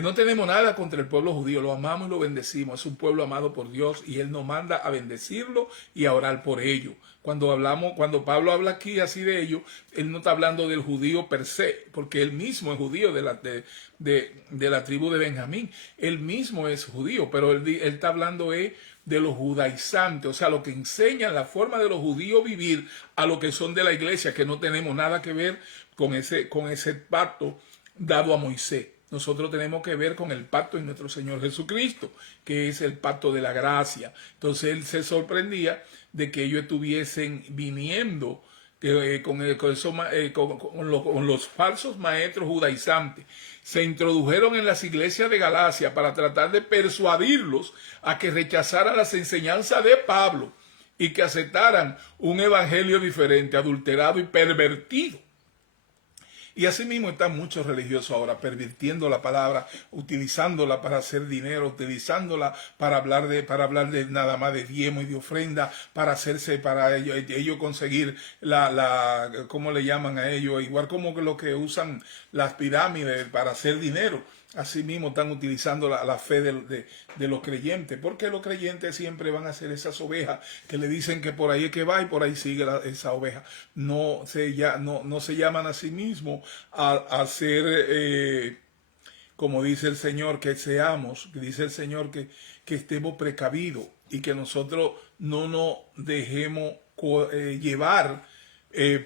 no tenemos nada contra el pueblo judío, lo amamos y lo bendecimos, es un pueblo amado por Dios y Él nos manda a bendecirlo y a orar por ello. Cuando Pablo habla aquí así de ello, Él no está hablando del judío per se, porque Él mismo es judío de la tribu de Benjamín, Él mismo es judío, pero Él está hablando de los judaizantes, o sea, lo que enseñan la forma de los judíos vivir a lo que son de la iglesia, que no tenemos nada que ver con ese pacto dado a Moisés. Nosotros tenemos que ver con el pacto de nuestro Señor Jesucristo, que es el pacto de la gracia. Entonces Él se sorprendía de que ellos estuviesen viniendo con los falsos maestros judaizantes. Se introdujeron en las iglesias de Galacia para tratar de persuadirlos a que rechazaran las enseñanzas de Pablo y que aceptaran un evangelio diferente, adulterado y pervertido. Y así mismo están muchos religiosos ahora pervirtiendo la palabra, utilizándola para hacer dinero, utilizándola para hablar de nada más de diezmo y de ofrenda, para ellos conseguir ¿cómo le llaman a ellos? Igual como que lo que usan las pirámides para hacer dinero. Así mismo están utilizando la fe de los creyentes, porque los creyentes siempre van a ser esas ovejas que le dicen que por ahí es que va y por ahí sigue esa oveja. No se llaman a sí mismos a ser, como dice el Señor, dice el Señor que estemos precavidos y que nosotros no nos dejemos llevar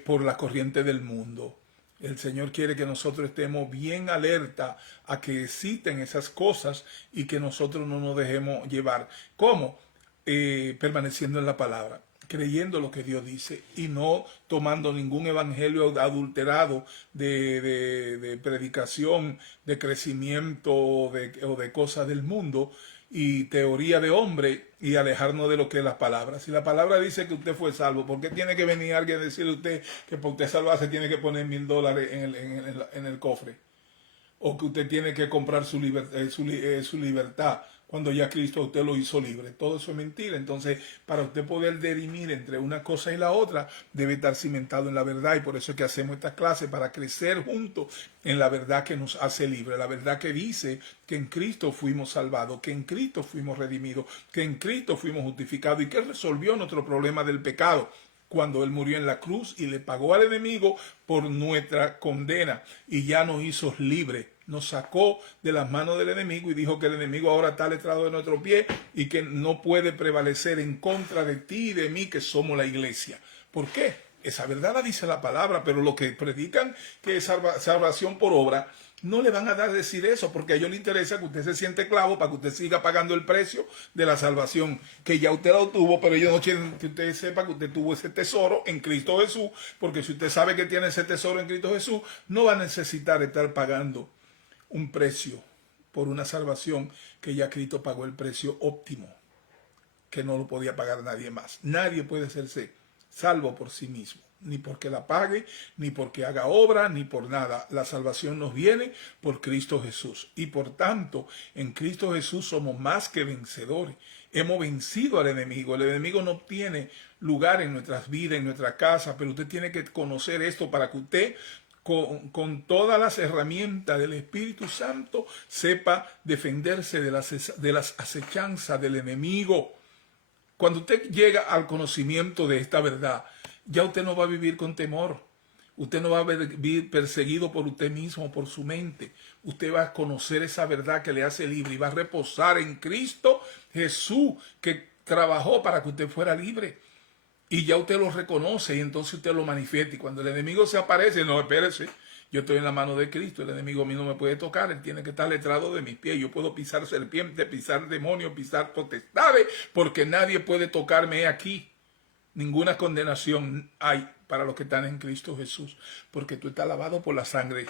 por la corriente del mundo. El Señor quiere que nosotros estemos bien alerta a que existen esas cosas y que nosotros no nos dejemos llevar. ¿Cómo? Permaneciendo en la palabra, creyendo lo que Dios dice y no tomando ningún evangelio adulterado de predicación, de crecimiento o de cosas del mundo y teoría de hombre y alejarnos de lo que es la palabra. Si la palabra dice que usted fue salvo, ¿por qué tiene que venir alguien a decirle a usted que por usted salvarse tiene que poner $1,000 en el cofre? O que usted tiene que comprar su libertad cuando ya Cristo a usted lo hizo libre. Todo eso es mentira. Entonces, para usted poder dirimir entre una cosa y la otra, debe estar cimentado en la verdad. Y por eso es que hacemos estas clases, para crecer juntos en la verdad que nos hace libre. La verdad que dice que en Cristo fuimos salvados, que en Cristo fuimos redimidos, que en Cristo fuimos justificados y que resolvió nuestro problema del pecado cuando Él murió en la cruz y le pagó al enemigo por nuestra condena y ya nos hizo libres. Nos sacó de las manos del enemigo y dijo que el enemigo ahora está letrado de nuestro pie y que no puede prevalecer en contra de ti y de mí, que somos la iglesia. ¿Por qué? Esa verdad la dice la palabra, pero los que predican que es salvación por obra, no le van a dar decir eso, porque a ellos les interesa que usted se siente clavo para que usted siga pagando el precio de la salvación, que ya usted lo tuvo, pero ellos no quieren que usted sepa que usted tuvo ese tesoro en Cristo Jesús, porque si usted sabe que tiene ese tesoro en Cristo Jesús, no va a necesitar estar pagando un precio por una salvación que ya Cristo pagó el precio óptimo, que no lo podía pagar nadie más. Nadie puede hacerse salvo por sí mismo, ni porque la pague, ni porque haga obra, ni por nada. La salvación nos viene por Cristo Jesús. Y por tanto, en Cristo Jesús somos más que vencedores. Hemos vencido al enemigo. El enemigo no tiene lugar en nuestras vidas, en nuestra casa, pero usted tiene que conocer esto para que usted con todas las herramientas del Espíritu Santo, sepa defenderse de las acechanzas del enemigo. Cuando usted llega al conocimiento de esta verdad, ya usted no va a vivir con temor. Usted no va a vivir perseguido por usted mismo, por su mente. Usted va a conocer esa verdad que le hace libre y va a reposar en Cristo Jesús, que trabajó para que usted fuera libre. Y ya usted lo reconoce y entonces usted lo manifiesta. Y cuando el enemigo se aparece, no, espérese, yo estoy en la mano de Cristo, el enemigo a mí no me puede tocar, él tiene que estar letrado de mis pies. Yo puedo pisar serpientes, pisar demonios, pisar potestades, porque nadie puede tocarme aquí. Ninguna condenación hay para los que están en Cristo Jesús, porque tú estás lavado por la sangre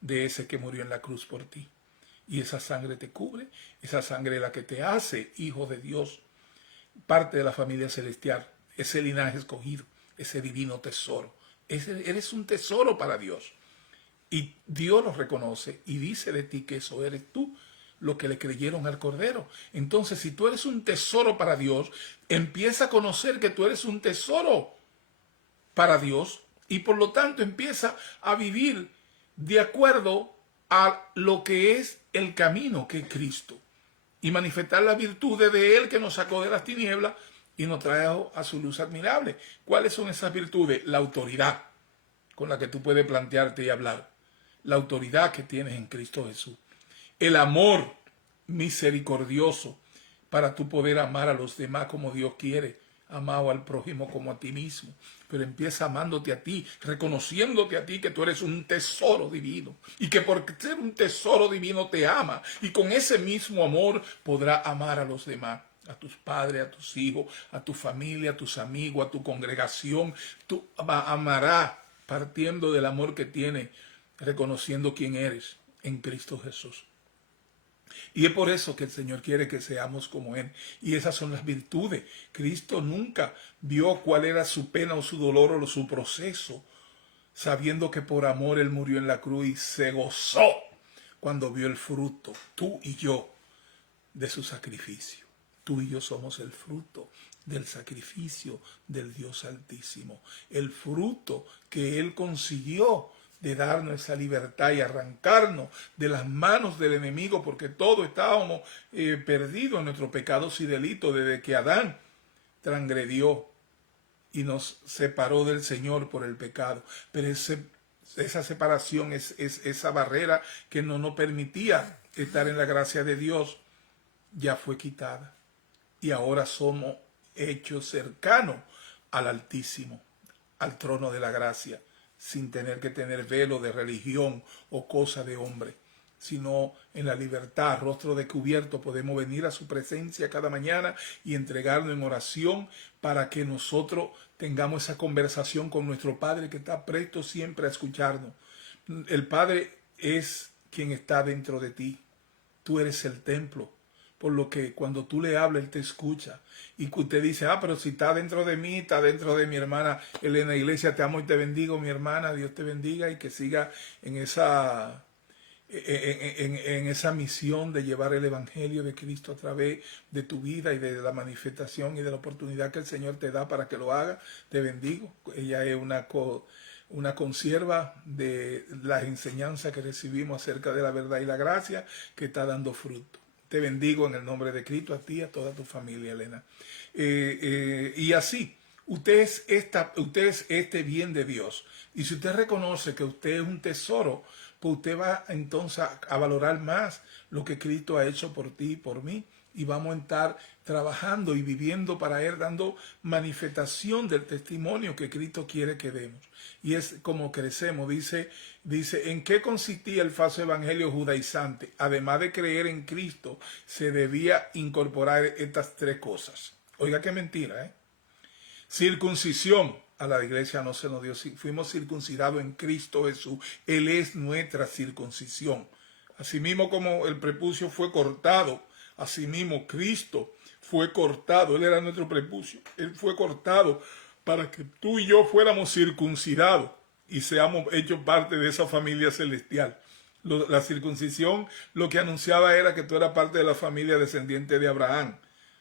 de ese que murió en la cruz por ti. Y esa sangre te cubre, esa sangre es la que te hace hijo de Dios, parte de la familia celestial, ese linaje escogido, ese divino tesoro. Eres un tesoro para Dios. Y Dios lo reconoce y dice de ti que eso eres tú, lo que le creyeron al Cordero. Entonces, si tú eres un tesoro para Dios, empieza a conocer que tú eres un tesoro para Dios y por lo tanto empieza a vivir de acuerdo a lo que es el camino que es Cristo y manifestar las virtudes de Él que nos sacó de las tinieblas y nos trajo a su luz admirable. ¿Cuáles son esas virtudes? La autoridad con la que tú puedes plantearte y hablar. La autoridad que tienes en Cristo Jesús. El amor misericordioso para tú poder amar a los demás como Dios quiere. Amado al prójimo como a ti mismo. Pero empieza amándote a ti, reconociéndote a ti que tú eres un tesoro divino. Y que por ser un tesoro divino te ama. Y con ese mismo amor podrá amar a los demás. A tus padres, a tus hijos, a tu familia, a tus amigos, a tu congregación. Tú amarás partiendo del amor que tienes, reconociendo quién eres en Cristo Jesús. Y es por eso que el Señor quiere que seamos como Él. Y esas son las virtudes. Cristo nunca vio cuál era su pena o su dolor o su proceso, sabiendo que por amor Él murió en la cruz y se gozó cuando vio el fruto, tú y yo, de su sacrificio. Tú y yo somos el fruto del sacrificio del Dios Altísimo. El fruto que Él consiguió de darnos esa libertad y arrancarnos de las manos del enemigo, porque todos estábamos perdidos en nuestros pecados y delitos desde que Adán transgredió y nos separó del Señor por el pecado. Pero esa separación, esa barrera que no nos permitía estar en la gracia de Dios, ya fue quitada. Y ahora somos hechos cercanos al Altísimo, al trono de la gracia, sin tener que tener velo de religión o cosa de hombre, sino en la libertad, rostro descubierto, podemos venir a su presencia cada mañana y entregarnos en oración para que nosotros tengamos esa conversación con nuestro Padre que está presto siempre a escucharnos. El Padre es quien está dentro de ti. Tú eres el templo. Por lo que cuando tú le hablas, Él te escucha. Y usted dice, pero si está dentro de mí, está dentro de mi hermana Elena Iglesia, te amo y te bendigo, mi hermana, Dios te bendiga y que siga en esa misión de llevar el Evangelio de Cristo a través de tu vida y de la manifestación y de la oportunidad que el Señor te da para que lo haga. Te bendigo. Ella es una consierva de las enseñanzas que recibimos acerca de la verdad y la gracia que está dando fruto. Te bendigo en el nombre de Cristo, a ti y a toda tu familia, Elena. Y así, usted es este bien de Dios. Y si usted reconoce que usted es un tesoro, pues usted va entonces a valorar más lo que Cristo ha hecho por ti y por mí. Y vamos a estar trabajando y viviendo para Él, dando manifestación del testimonio que Cristo quiere que demos. Y es como crecemos. Dice, ¿en qué consistía el falso evangelio judaizante? Además de creer en Cristo, se debía incorporar estas tres cosas. Oiga qué mentira, ¿eh? Circuncisión. A la iglesia no se nos dio. Fuimos circuncidados en Cristo Jesús. Él es nuestra circuncisión. Asimismo como el prepucio fue cortado, asimismo Cristo fue cortado. Él era nuestro prepucio. Él fue cortado para que tú y yo fuéramos circuncidados y seamos hechos parte de esa familia celestial. La circuncisión lo que anunciaba era que tú eras parte de la familia descendiente de Abraham,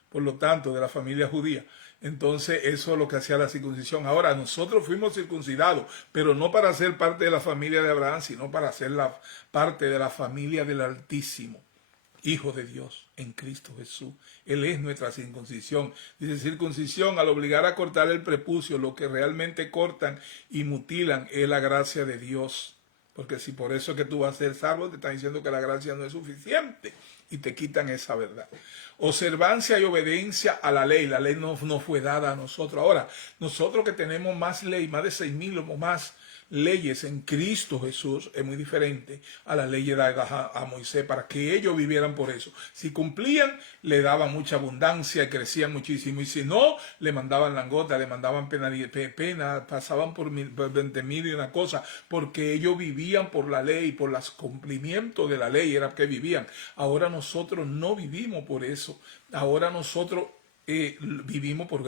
por lo tanto de la familia judía. Entonces eso es lo que hacía la circuncisión. Ahora nosotros fuimos circuncidados, pero no para ser parte de la familia de Abraham, sino para ser parte de la familia del Altísimo, Hijo de Dios en Cristo Jesús. Él es nuestra circuncisión. Dice circuncisión al obligar a cortar el prepucio. Lo que realmente cortan y mutilan es la gracia de Dios. Porque si por eso es que tú vas a ser salvo, te están diciendo que la gracia no es suficiente y te quitan esa verdad. Observancia y obediencia a la ley. La ley no fue dada a nosotros. Ahora, nosotros que tenemos más ley, más de 6,000 o más leyes en Cristo Jesús, es muy diferente a las leyes dadas a Moisés para que ellos vivieran por eso. Si cumplían, le daban mucha abundancia y crecían muchísimo. Y si no, le mandaban langota, le mandaban pena, pasaban por 20,000 y una cosa, porque ellos vivían por la ley, por los cumplimientos de la ley, era que vivían. Ahora nosotros no vivimos por eso. Ahora nosotros vivimos por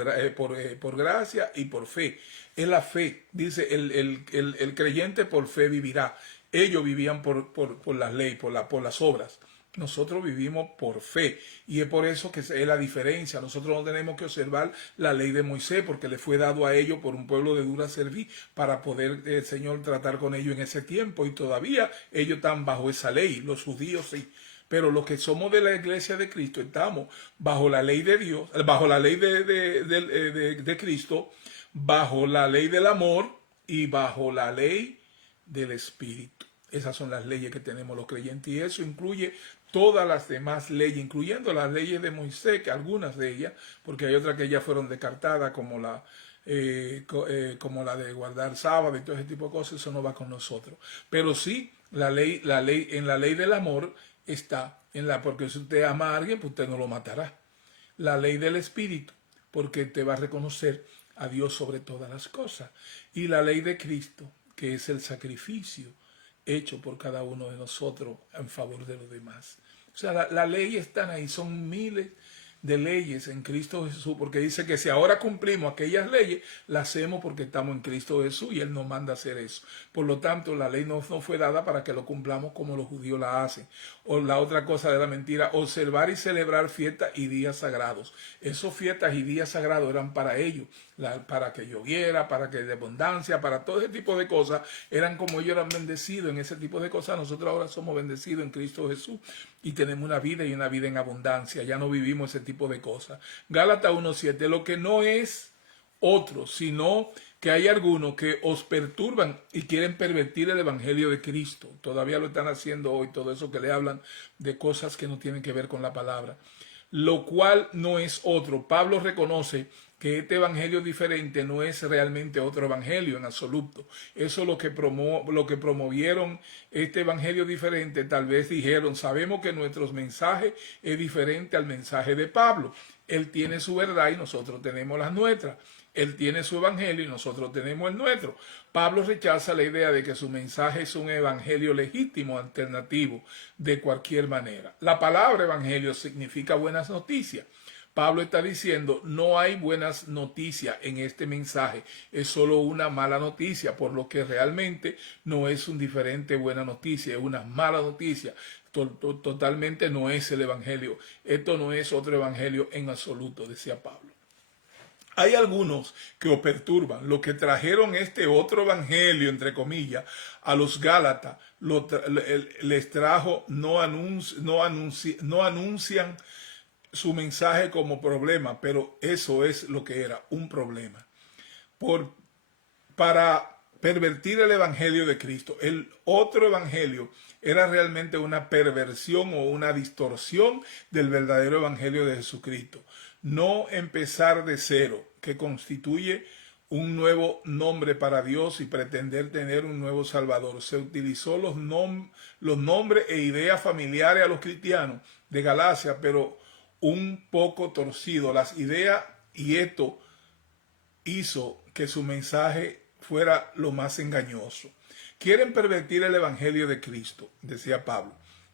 gracia y por fe. Es la fe, dice el creyente por fe vivirá. Ellos vivían por la ley, por las obras. Nosotros vivimos por fe y es por eso que es la diferencia. Nosotros no tenemos que observar la ley de Moisés porque le fue dado a ellos por un pueblo de dura cerviz para poder el Señor tratar con ellos en ese tiempo y todavía ellos están bajo esa ley, los judíos sí. Pero los que somos de la iglesia de Cristo estamos bajo la ley de Dios, bajo la ley de Cristo, bajo la ley del amor y bajo la ley del Espíritu. Esas son las leyes que tenemos los creyentes y eso incluye todas las demás leyes, incluyendo las leyes de Moisés, que algunas de ellas, porque hay otras que ya fueron descartadas como la de guardar sábado y todo ese tipo de cosas. Eso no va con nosotros. Pero sí, en la ley del amor está porque si usted ama a alguien, pues usted no lo matará. La ley del Espíritu, porque te va a reconocer a Dios sobre todas las cosas. Y la ley de Cristo, que es el sacrificio hecho por cada uno de nosotros en favor de los demás. O sea, la ley están ahí, son miles de leyes en Cristo Jesús, porque dice que si ahora cumplimos aquellas leyes, las hacemos porque estamos en Cristo Jesús y Él nos manda a hacer eso. Por lo tanto, la ley no fue dada para que lo cumplamos como los judíos la hacen. O la otra cosa de la mentira, observar y celebrar fiestas y días sagrados. Esos fiestas y días sagrados eran para ellos, para que lloviera, para que de abundancia, para todo ese tipo de cosas. Eran como ellos eran bendecidos en ese tipo de cosas. Nosotros ahora somos bendecidos en Cristo Jesús y tenemos una vida y una vida en abundancia. Ya no vivimos ese tipo de cosas. Gálatas 1:7, lo que no es otro, sino que hay algunos que os perturban y quieren pervertir el evangelio de Cristo. Todavía lo están haciendo hoy, todo eso que le hablan de cosas que no tienen que ver con la palabra. Lo cual no es otro. Pablo reconoce que este evangelio diferente no es realmente otro evangelio en absoluto. Eso es lo que promovieron este evangelio diferente. Tal vez dijeron, sabemos que nuestro mensaje es diferente al mensaje de Pablo. Él tiene su verdad y nosotros tenemos las nuestras. Él tiene su evangelio y nosotros tenemos el nuestro. Pablo rechaza la idea de que su mensaje es un evangelio legítimo, alternativo, de cualquier manera. La palabra evangelio significa buenas noticias. Pablo está diciendo, no hay buenas noticias en este mensaje, es solo una mala noticia, por lo que realmente no es un diferente buena noticia, es una mala noticia. Totalmente no es el evangelio. Esto no es otro evangelio en absoluto, decía Pablo. Hay algunos que os perturban. Los que trajeron este otro evangelio, entre comillas, a los Gálatas, les trajo, no anuncian su mensaje como problema, pero eso es lo que era, un problema. Para pervertir el evangelio de Cristo. El otro evangelio era realmente una perversión o una distorsión del verdadero evangelio de Jesucristo. No empezar de cero, que constituye un nuevo nombre para Dios y pretender tener un nuevo Salvador. Se utilizó los nombres e ideas familiares a los cristianos de Galacia, pero un poco torcido las ideas, y esto hizo que su mensaje fuera lo más engañoso. Quieren pervertir el evangelio de Cristo, decía Pablo.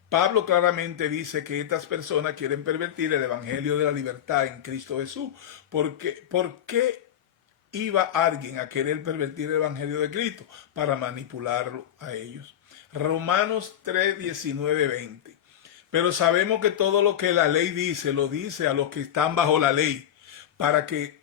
Pablo claramente dice que estas personas quieren pervertir el evangelio de la libertad en Cristo Jesús. ¿Por qué iba alguien a querer pervertir el evangelio de Cristo? Para manipularlo a ellos. Romanos 3, 19, 20. Pero sabemos que todo lo que la ley dice, lo dice a los que están bajo la ley, para que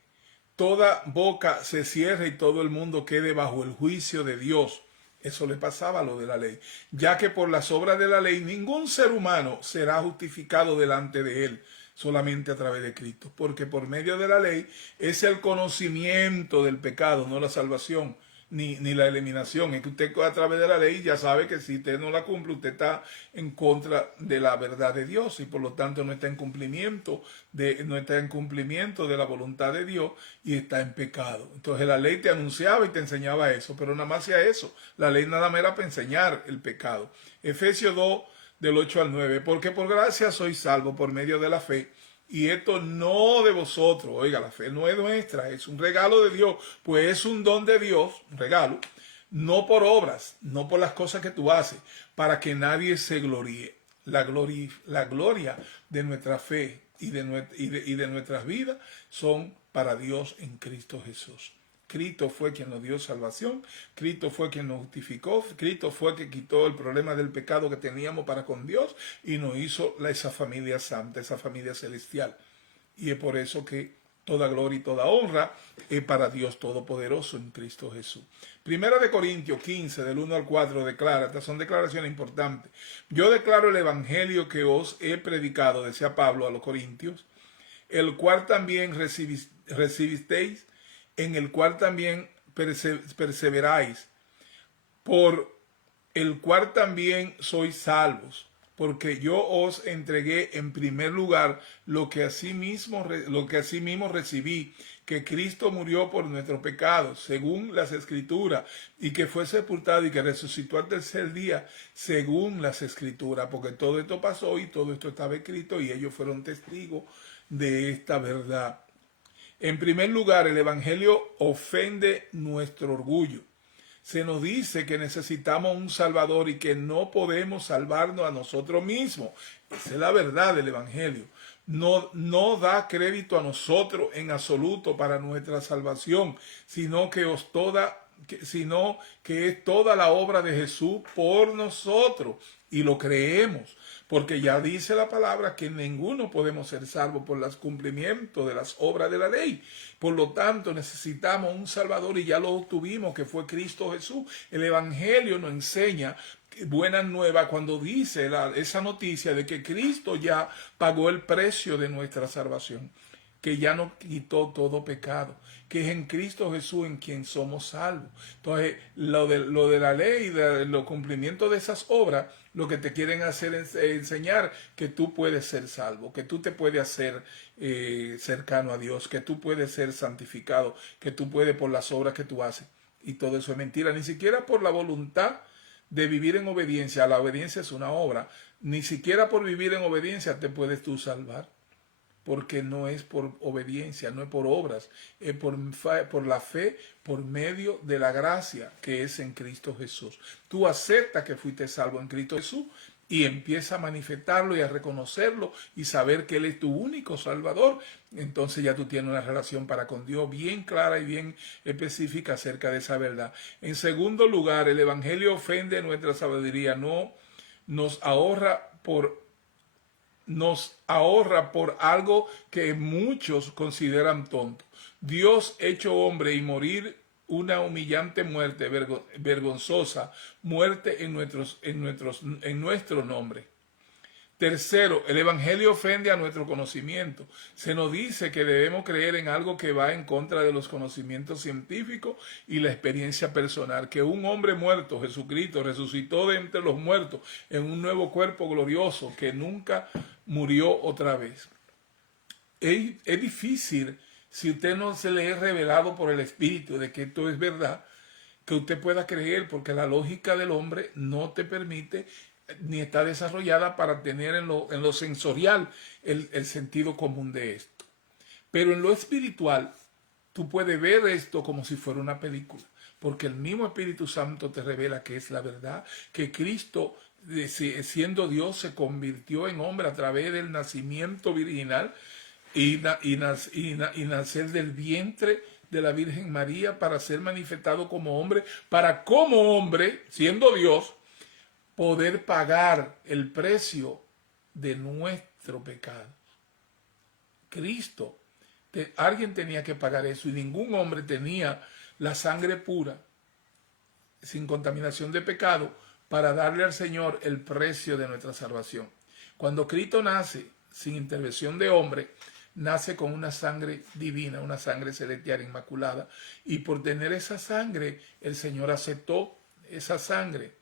toda boca se cierre y todo el mundo quede bajo el juicio de Dios. Eso le pasaba a lo de la ley, ya que por las obras de la ley ningún ser humano será justificado delante de él, solamente a través de Cristo, porque por medio de la ley es el conocimiento del pecado, no la salvación. Ni la eliminación. Es que usted a través de la ley ya sabe que si usted no la cumple, usted está en contra de la verdad de Dios y por lo tanto no está en cumplimiento de la voluntad de Dios y está en pecado. Entonces la ley te anunciaba y te enseñaba eso, pero nada más hacía eso. La ley nada más era para enseñar el pecado. Efesios 2, del 8 al 9, porque por gracia sois salvos por medio de la fe. Y esto no de vosotros, oiga, la fe no es nuestra, es un regalo de Dios, pues es un don de Dios, un regalo, no por obras, no por las cosas que tú haces, para que nadie se gloríe. La gloria de nuestra fe y de nuestras vidas son para Dios en Cristo Jesús. Cristo fue quien nos dio salvación, Cristo fue quien nos justificó, Cristo fue quien quitó el problema del pecado que teníamos para con Dios y nos hizo esa familia santa, esa familia celestial. Y es por eso que toda gloria y toda honra es para Dios Todopoderoso en Cristo Jesús. Primera de Corintios 15, del 1 al 4, declara, estas son declaraciones importantes. Yo declaro el evangelio que os he predicado, decía Pablo a los Corintios, el cual también recibisteis, en el cual también perseveráis, por el cual también sois salvos, porque yo os entregué en primer lugar lo que asimismo recibí, que Cristo murió por nuestros pecados, según las Escrituras, y que fue sepultado y que resucitó al tercer día, según las Escrituras, porque todo esto pasó y todo esto estaba escrito y ellos fueron testigos de esta verdad. En primer lugar, el Evangelio ofende nuestro orgullo. Se nos dice que necesitamos un Salvador y que no podemos salvarnos a nosotros mismos. Esa es la verdad del Evangelio. No da crédito a nosotros en absoluto para nuestra salvación, sino que es toda la obra de Jesús por nosotros y lo creemos. Porque ya dice la palabra que ninguno podemos ser salvos por el cumplimiento de las obras de la ley. Por lo tanto, necesitamos un Salvador y ya lo obtuvimos, que fue Cristo Jesús. El Evangelio nos enseña buenas nuevas cuando dice esa noticia de que Cristo ya pagó el precio de nuestra salvación, que ya nos quitó todo pecado, que es en Cristo Jesús en quien somos salvos. Entonces, lo de la ley, los cumplimientos de esas obras, lo que te quieren hacer es enseñar que tú puedes ser salvo, que tú te puedes hacer cercano a Dios, que tú puedes ser santificado, que tú puedes por las obras que tú haces. Y todo eso es mentira, ni siquiera por la voluntad de vivir en obediencia. La obediencia es una obra. Ni siquiera por vivir en obediencia te puedes tú salvar. Porque no es por obediencia, no es por obras, es por la fe, por medio de la gracia que es en Cristo Jesús. Tú aceptas que fuiste salvo en Cristo Jesús y empieza a manifestarlo y a reconocerlo y saber que Él es tu único Salvador. Entonces ya tú tienes una relación para con Dios bien clara y bien específica acerca de esa verdad. En segundo lugar, el Evangelio ofende nuestra sabiduría, no nos ahorra por algo que muchos consideran tonto. Dios hecho hombre y morir una humillante muerte, vergonzosa muerte en nuestro nombre. Tercero, el Evangelio ofende a nuestro conocimiento. Se nos dice que debemos creer en algo que va en contra de los conocimientos científicos y la experiencia personal. Que un hombre muerto, Jesucristo, resucitó de entre los muertos en un nuevo cuerpo glorioso que nunca murió otra vez. Es difícil, si usted no se le es revelado por el Espíritu de que esto es verdad, que usted pueda creer, porque la lógica del hombre no te permite ni está desarrollada para tener en lo sensorial el sentido común de esto. Pero en lo espiritual, tú puedes ver esto como si fuera una película, porque el mismo Espíritu Santo te revela que es la verdad, que Cristo, siendo Dios, se convirtió en hombre a través del nacimiento virginal y nacer del vientre de la Virgen María para ser manifestado como hombre, para como hombre, siendo Dios, poder pagar el precio de nuestro pecado. Cristo Alguien tenía que pagar eso y ningún hombre tenía la sangre pura, sin contaminación de pecado, para darle al Señor el precio de nuestra salvación. Cuando Cristo nace sin intervención de hombre, nace con una sangre divina, una sangre celestial inmaculada, y por tener esa sangre, el Señor aceptó esa sangre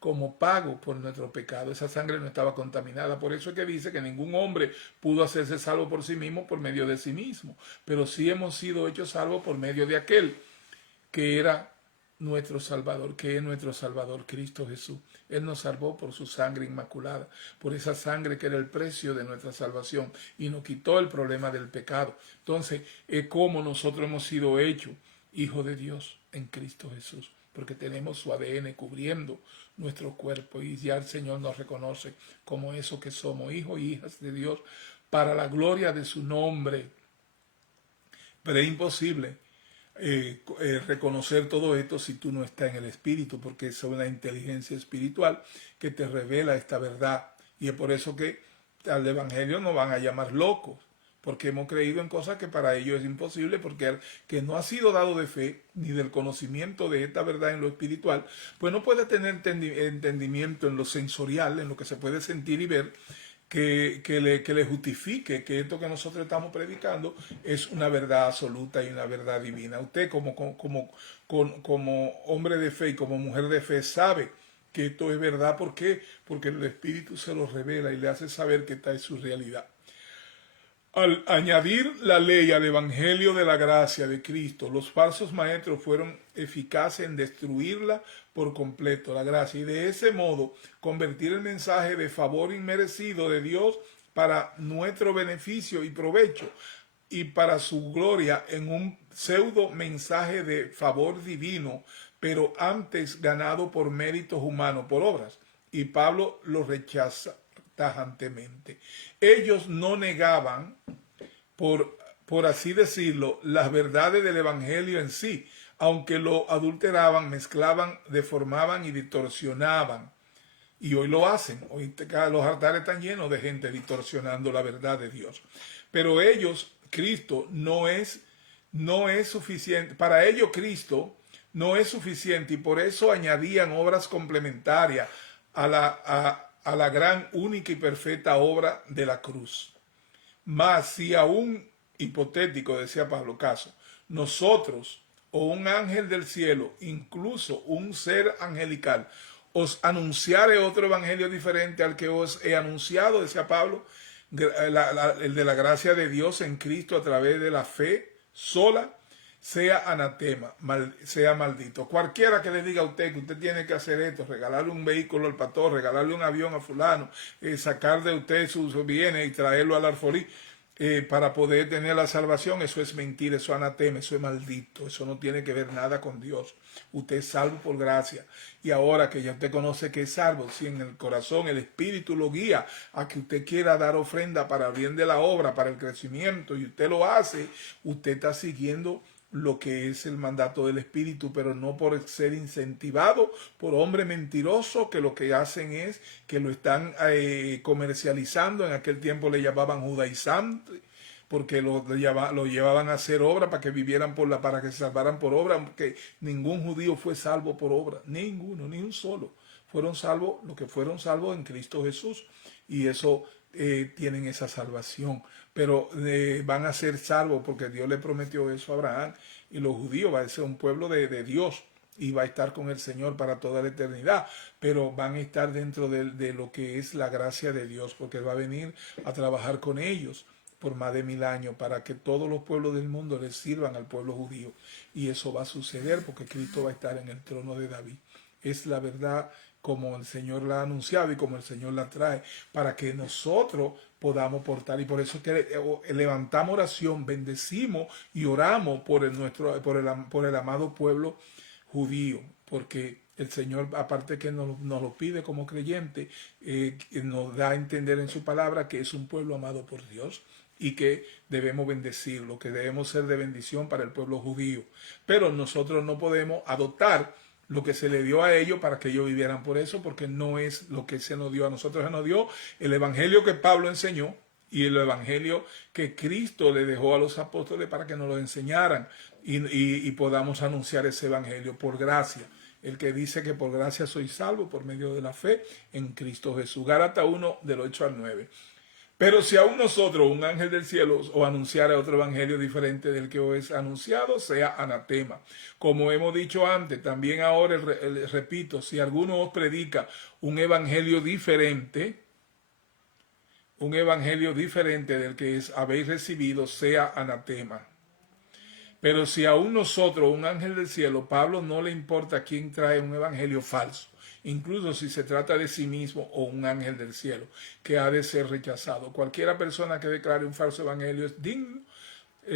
como pago por nuestro pecado. Esa sangre no estaba contaminada. Por eso es que dice que ningún hombre pudo hacerse salvo por sí mismo, por medio de sí mismo. Pero sí hemos sido hechos salvos por medio de aquel que era nuestro Salvador, que es nuestro Salvador, Cristo Jesús. Él nos salvó por su sangre inmaculada, por esa sangre que era el precio de nuestra salvación y nos quitó el problema del pecado. Entonces, es como nosotros hemos sido hechos hijos de Dios en Cristo Jesús, porque tenemos su ADN cubriendo nuestro cuerpo y ya el Señor nos reconoce como eso que somos, hijos y hijas de Dios, para la gloria de su nombre. Pero es imposible reconocer todo esto si tú no estás en el Espíritu, porque es una inteligencia espiritual que te revela esta verdad. Y es por eso que al Evangelio nos van a llamar locos, porque hemos creído en cosas que para ellos es imposible, porque el que no ha sido dado de fe ni del conocimiento de esta verdad en lo espiritual, pues no puede tener entendimiento en lo sensorial, en lo que se puede sentir y ver, que le justifique que esto que nosotros estamos predicando es una verdad absoluta y una verdad divina. Usted como hombre de fe y como mujer de fe sabe que esto es verdad. ¿Por qué? Porque el Espíritu se lo revela y le hace saber que esta es su realidad. Al añadir la ley al evangelio de la gracia de Cristo, los falsos maestros fueron eficaces en destruirla por completo, la gracia, y de ese modo convertir el mensaje de favor inmerecido de Dios para nuestro beneficio y provecho y para su gloria en un pseudo mensaje de favor divino, pero antes ganado por méritos humanos, por obras. Y Pablo lo rechaza tajantemente. Ellos no negaban, por así decirlo, las verdades del evangelio en sí, aunque lo adulteraban, mezclaban, deformaban y distorsionaban. Y hoy lo hacen. Hoy los altares están llenos de gente distorsionando la verdad de Dios. Pero ellos, Cristo, no es suficiente. Para ellos Cristo no es suficiente y por eso añadían obras complementarias a la gran, única y perfecta obra de la cruz. Mas si a un hipotético, decía Pablo, caso, nosotros o un ángel del cielo, incluso un ser angelical, os anunciare otro evangelio diferente al que os he anunciado, decía Pablo, el de la gracia de Dios en Cristo a través de la fe sola, sea anatema, sea maldito. Cualquiera que le diga a usted que usted tiene que hacer esto, regalarle un vehículo al pastor, regalarle un avión a fulano, sacar de usted sus bienes y traerlo al alfolí para poder tener la salvación, eso es mentira, eso es anatema, eso es maldito, eso no tiene que ver nada con Dios. Usted es salvo por gracia. Y ahora que ya usted conoce que es salvo, si en el corazón el Espíritu lo guía a que usted quiera dar ofrenda para el bien de la obra, para el crecimiento, y usted lo hace, usted está siguiendo lo que es el mandato del Espíritu, pero no por ser incentivado por hombres mentirosos que lo que hacen es que lo están comercializando. En aquel tiempo le llamaban judaizante, porque lo llevaban a hacer obra para que vivieran para que se salvaran por obra, porque ningún judío fue salvo por obra, ninguno, ni un solo. Fueron salvos, los que fueron salvos en Cristo Jesús, y eso tienen esa salvación, pero van a ser salvos porque Dios le prometió eso a Abraham, y los judíos van a ser un pueblo de Dios y va a estar con el Señor para toda la eternidad, pero van a estar dentro de lo que es la gracia de Dios, porque Él va a venir a trabajar con ellos por más de 1000 años para que todos los pueblos del mundo les sirvan al pueblo judío, y eso va a suceder porque Cristo va a estar en el trono de David. Es la verdad como el Señor la ha anunciado y como el Señor la trae, para que nosotros podamos portar. Y por eso es que levantamos oración, bendecimos y oramos por el amado pueblo judío, porque el Señor, aparte que nos lo pide como creyente, nos da a entender en su palabra que es un pueblo amado por Dios y que debemos bendecirlo, que debemos ser de bendición para el pueblo judío. Pero nosotros no podemos adoptar lo que se le dio a ellos para que ellos vivieran por eso, porque no es lo que se nos dio a nosotros. Se nos dio el evangelio que Pablo enseñó, y el evangelio que Cristo le dejó a los apóstoles para que nos lo enseñaran y podamos anunciar ese evangelio por gracia. El que dice que por gracia soy salvo por medio de la fe en Cristo Jesús. Gálatas 1, del 8 al 9. Pero si aún nosotros, un ángel del cielo, os anunciara otro evangelio diferente del que os es anunciado, sea anatema. Como hemos dicho antes, también ahora repito, si alguno os predica un evangelio diferente del que habéis recibido, sea anatema. Pero si aún nosotros, un ángel del cielo, Pablo no le importa quién trae un evangelio falso, incluso si se trata de sí mismo o un ángel del cielo, que ha de ser rechazado. Cualquiera persona que declare un falso evangelio es digno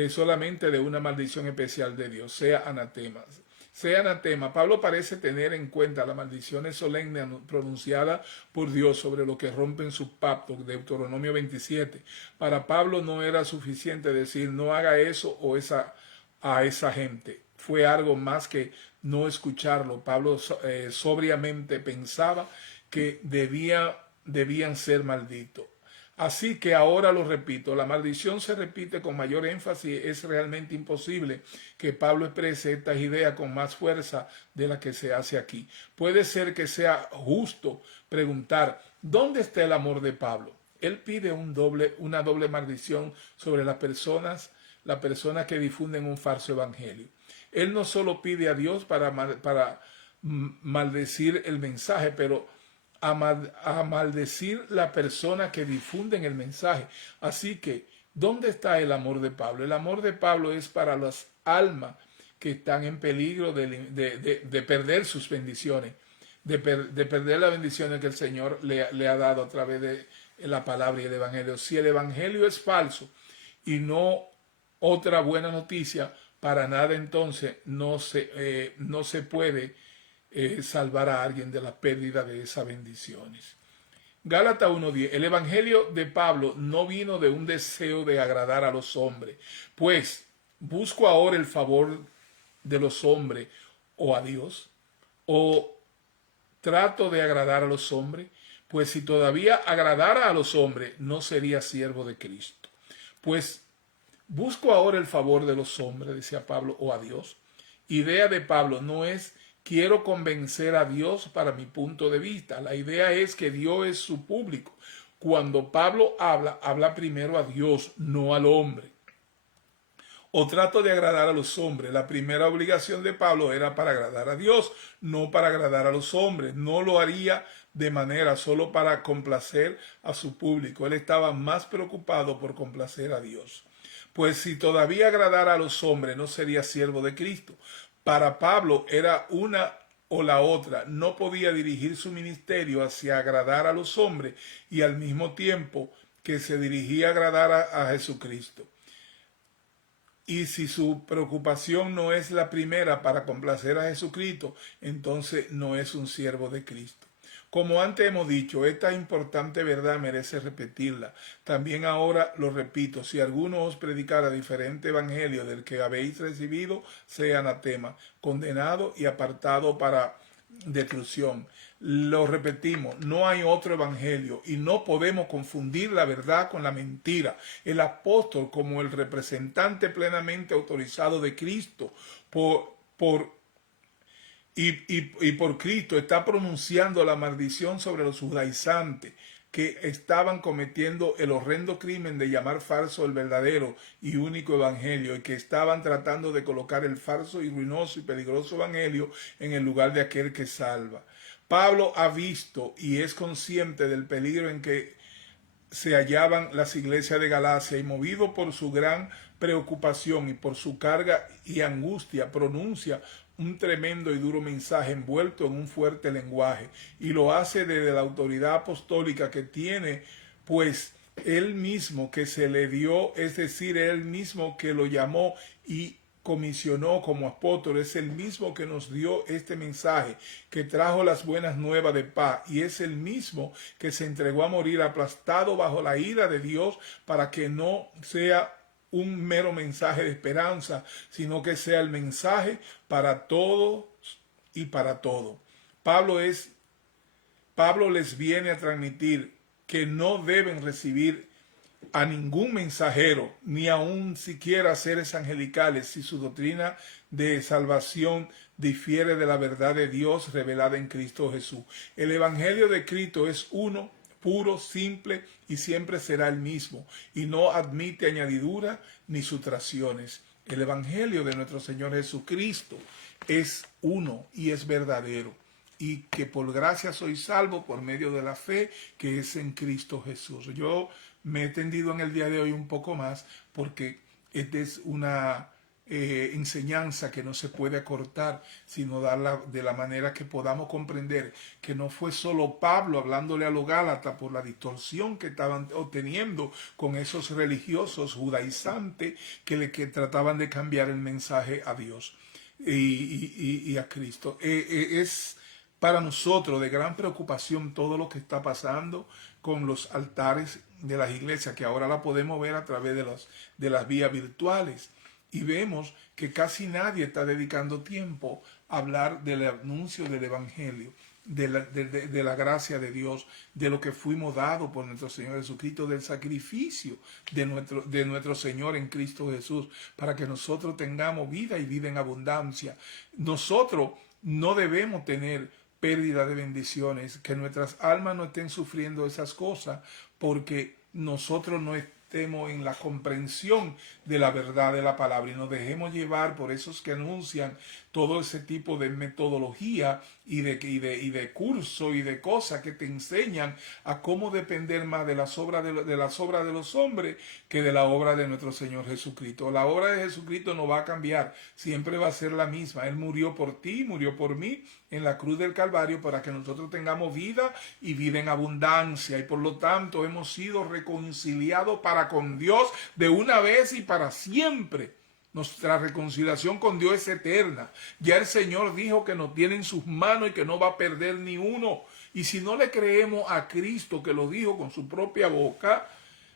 solamente de una maldición especial de Dios, sea anatema. Sea anatema. Pablo parece tener en cuenta las maldiciones solemnes pronunciadas por Dios sobre lo que rompen sus pactos, Deuteronomio 27. Para Pablo no era suficiente decir no haga eso o a esa gente. Fue algo más que no escucharlo. Pablo sobriamente pensaba que debían ser malditos. Así que ahora lo repito, la maldición se repite con mayor énfasis. Es realmente imposible que Pablo exprese estas ideas con más fuerza de la que se hace aquí. Puede ser que sea justo preguntar, ¿dónde está el amor de Pablo? Él pide una doble maldición sobre las personas que difunden un falso evangelio. Él no solo pide a Dios para maldecir el mensaje, pero a maldecir la persona que difunden el mensaje. Así que, ¿dónde está el amor de Pablo? El amor de Pablo es para las almas que están en peligro de perder sus bendiciones, de perder las bendiciones que el Señor le ha dado a través de la palabra y el evangelio. Si el evangelio es falso y no otra buena noticia, para nada entonces no se puede salvar a alguien de la pérdida de esas bendiciones. Gálatas 1:10. El evangelio de Pablo no vino de un deseo de agradar a los hombres, pues busco ahora el favor de los hombres o a Dios, o trato de agradar a los hombres, pues si todavía agradara a los hombres no sería siervo de Cristo. Pues busco ahora el favor de los hombres, decía Pablo, o a Dios. Idea de Pablo no es quiero convencer a Dios para mi punto de vista. La idea es que Dios es su público. Cuando Pablo habla primero a Dios, no al hombre. O trato de agradar a los hombres. La primera obligación de Pablo era para agradar a Dios, no para agradar a los hombres. No lo haría de manera solo para complacer a su público. Él estaba más preocupado por complacer a Dios. Pues si todavía agradara a los hombres, no sería siervo de Cristo. Para Pablo era una o la otra. No podía dirigir su ministerio hacia agradar a los hombres y al mismo tiempo que se dirigía a agradar a Jesucristo. Y si su preocupación no es la primera para complacer a Jesucristo, entonces no es un siervo de Cristo. Como antes hemos dicho, esta importante verdad merece repetirla. También ahora lo repito, si alguno os predicara diferente evangelio del que habéis recibido, sea anatema, condenado y apartado para destrucción. Lo repetimos, no hay otro evangelio y no podemos confundir la verdad con la mentira. El apóstol, como el representante plenamente autorizado de Cristo por Cristo, está pronunciando la maldición sobre los judaizantes que estaban cometiendo el horrendo crimen de llamar falso el verdadero y único evangelio, y que estaban tratando de colocar el falso y ruinoso y peligroso evangelio en el lugar de aquel que salva. Pablo ha visto y es consciente del peligro en que se hallaban las iglesias de Galacia, y movido por su gran preocupación y por su carga y angustia, pronuncia un tremendo y duro mensaje envuelto en un fuerte lenguaje, y lo hace desde la autoridad apostólica que tiene, pues él mismo que se le dio, es decir, él mismo que lo llamó y comisionó como apóstol, es el mismo que nos dio este mensaje, que trajo las buenas nuevas de paz, y es el mismo que se entregó a morir aplastado bajo la ira de Dios para que no sea un mero mensaje de esperanza, sino que sea el mensaje para todos y para todo. Pablo les viene a transmitir que no deben recibir a ningún mensajero, ni aun siquiera a seres angelicales, si su doctrina de salvación difiere de la verdad de Dios revelada en Cristo Jesús. El Evangelio de Cristo es uno, puro, simple y siempre será el mismo, y no admite añadidura ni sustracciones. El Evangelio de nuestro Señor Jesucristo es uno y es verdadero, y que por gracia soy salvo por medio de la fe que es en Cristo Jesús. Yo me he tendido en el día de hoy un poco más porque esta es una enseñanza que no se puede acortar, sino darla de la manera que podamos comprender que no fue solo Pablo hablándole a los Gálatas por la distorsión que estaban obteniendo con esos religiosos judaizantes que trataban de cambiar el mensaje a Dios y a Cristo. Es para nosotros de gran preocupación todo lo que está pasando con los altares de las iglesias, que ahora la podemos ver a través de las vías virtuales. Y vemos que casi nadie está dedicando tiempo a hablar del anuncio del Evangelio, de la gracia de Dios, de lo que fuimos dados por nuestro Señor Jesucristo, del sacrificio de nuestro Señor en Cristo Jesús, para que nosotros tengamos vida y vida en abundancia. Nosotros no debemos tener pérdida de bendiciones, que nuestras almas no estén sufriendo esas cosas, porque nosotros no estemos en la comprensión de la verdad de la palabra y nos dejemos llevar por esos que anuncian todo ese tipo de metodología y de curso y de cosas que te enseñan a cómo depender más de las obras de los hombres que de la obra de nuestro Señor Jesucristo. La obra de Jesucristo no va a cambiar, siempre va a ser la misma. Él murió por ti, murió por mí en la cruz del Calvario para que nosotros tengamos vida y vida en abundancia, y por lo tanto hemos sido reconciliados para con Dios de una vez y para siempre. Nuestra reconciliación con Dios es eterna. Ya el Señor dijo que nos tiene en sus manos y que no va a perder ni uno. Y si no le creemos a Cristo, que lo dijo con su propia boca,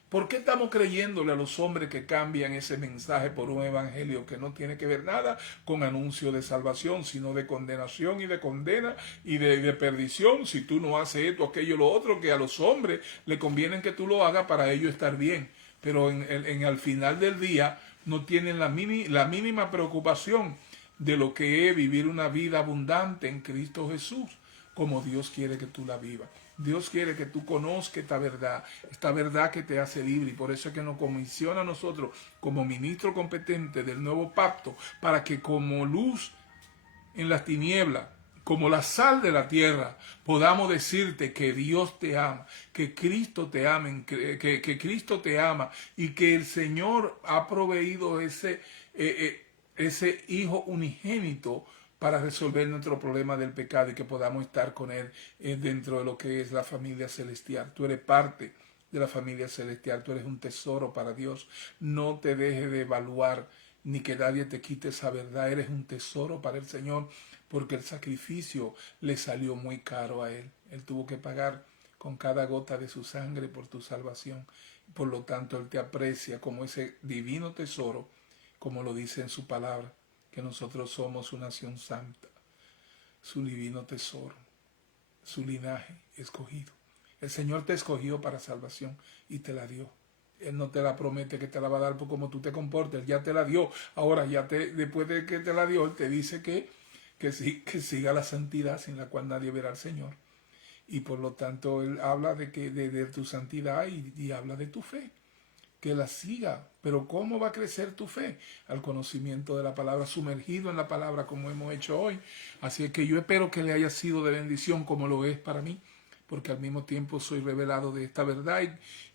¿por qué estamos creyéndole a los hombres que cambian ese mensaje por un evangelio que no tiene que ver nada con anuncio de salvación, sino de condenación y de condena y de perdición? Si tú no haces esto, aquello, lo otro, que a los hombres le conviene que tú lo hagas para ellos estar bien. Pero al final del día no tienen la mínima preocupación de lo que es vivir una vida abundante en Cristo Jesús, como Dios quiere que tú la vivas. Dios quiere que tú conozcas esta verdad que te hace libre, y por eso es que nos comisiona a nosotros como ministro competente del nuevo pacto, para que como luz en las tinieblas, como la sal de la tierra, podamos decirte que Dios te ama, que Cristo te ama, que Cristo te ama, y que el Señor ha proveído ese Hijo unigénito para resolver nuestro problema del pecado, y que podamos estar con Él dentro de lo que es la familia celestial. Tú eres parte de la familia celestial, tú eres un tesoro para Dios. No te dejes de evaluar, ni que nadie te quite esa verdad. Eres un tesoro para el Señor, porque el sacrificio le salió muy caro a Él. Él tuvo que pagar con cada gota de su sangre por tu salvación. Por lo tanto, Él te aprecia como ese divino tesoro, como lo dice en su palabra, que nosotros somos su nación santa, su divino tesoro, su linaje escogido. El Señor te escogió para salvación y te la dio. Él no te la promete que te la va a dar por cómo tú te comportes. Él ya te la dio. Ahora, después de que te la dio, Él te dice que siga la santidad, sin la cual nadie verá al Señor. Y por lo tanto, Él habla de tu santidad y habla de tu fe. Que la siga. Pero ¿cómo va a crecer tu fe? Al conocimiento de la palabra, sumergido en la palabra, como hemos hecho hoy. Así es que yo espero que le haya sido de bendición, como lo es para mí, porque al mismo tiempo soy revelado de esta verdad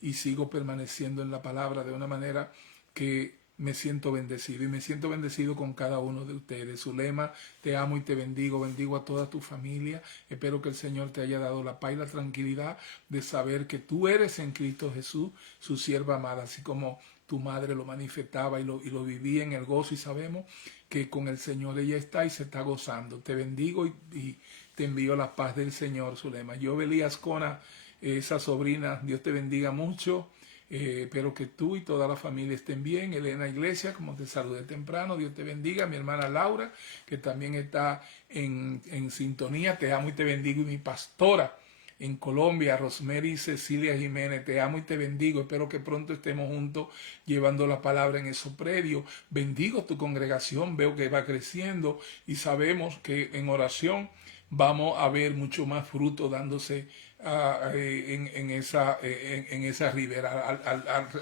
y sigo permaneciendo en la palabra de una manera que me siento bendecido, y me siento bendecido con cada uno de ustedes. Zulema, te amo y te bendigo a toda tu familia. Espero que el Señor te haya dado la paz y la tranquilidad de saber que tú eres en Cristo Jesús, su sierva amada, así como tu madre lo manifestaba y lo vivía en el gozo, y sabemos que con el Señor ella está y se está gozando. Te bendigo y te envío la paz del Señor, Zulema. Yo, Belías Cona, esa sobrina, Dios te bendiga mucho. Espero que tú y toda la familia estén bien. Elena Iglesia, como te saludé temprano, Dios te bendiga. Mi hermana Laura, que también está en sintonía, te amo y te bendigo. Y mi pastora, en Colombia, Rosemary Cecilia Jiménez, te amo y te bendigo. Espero que pronto estemos juntos llevando la palabra en esos predios. Bendigo tu congregación, veo que va creciendo y sabemos que en oración vamos a ver mucho más fruto dándose en esa ribera.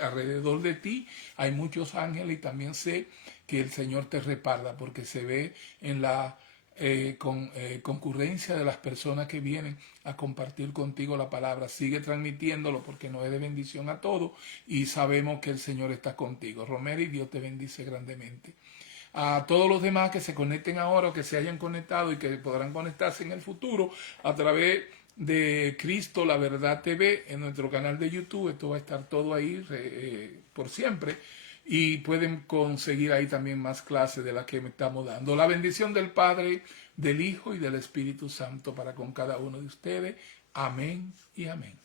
Alrededor de ti hay muchos ángeles y también sé que el Señor te respalda porque se ve en la concurrencia de las personas que vienen a compartir contigo la palabra. Sigue transmitiéndolo porque no es de bendición a todos y sabemos que el Señor está contigo. Romero, y Dios te bendice grandemente. A todos los demás que se conecten ahora o que se hayan conectado y que podrán conectarse en el futuro a través de Cristo la Verdad TV en nuestro canal de YouTube. Esto va a estar todo ahí por siempre y pueden conseguir ahí también más clases de las que me estamos dando. La bendición del Padre, del Hijo y del Espíritu Santo para con cada uno de ustedes. Amén y amén.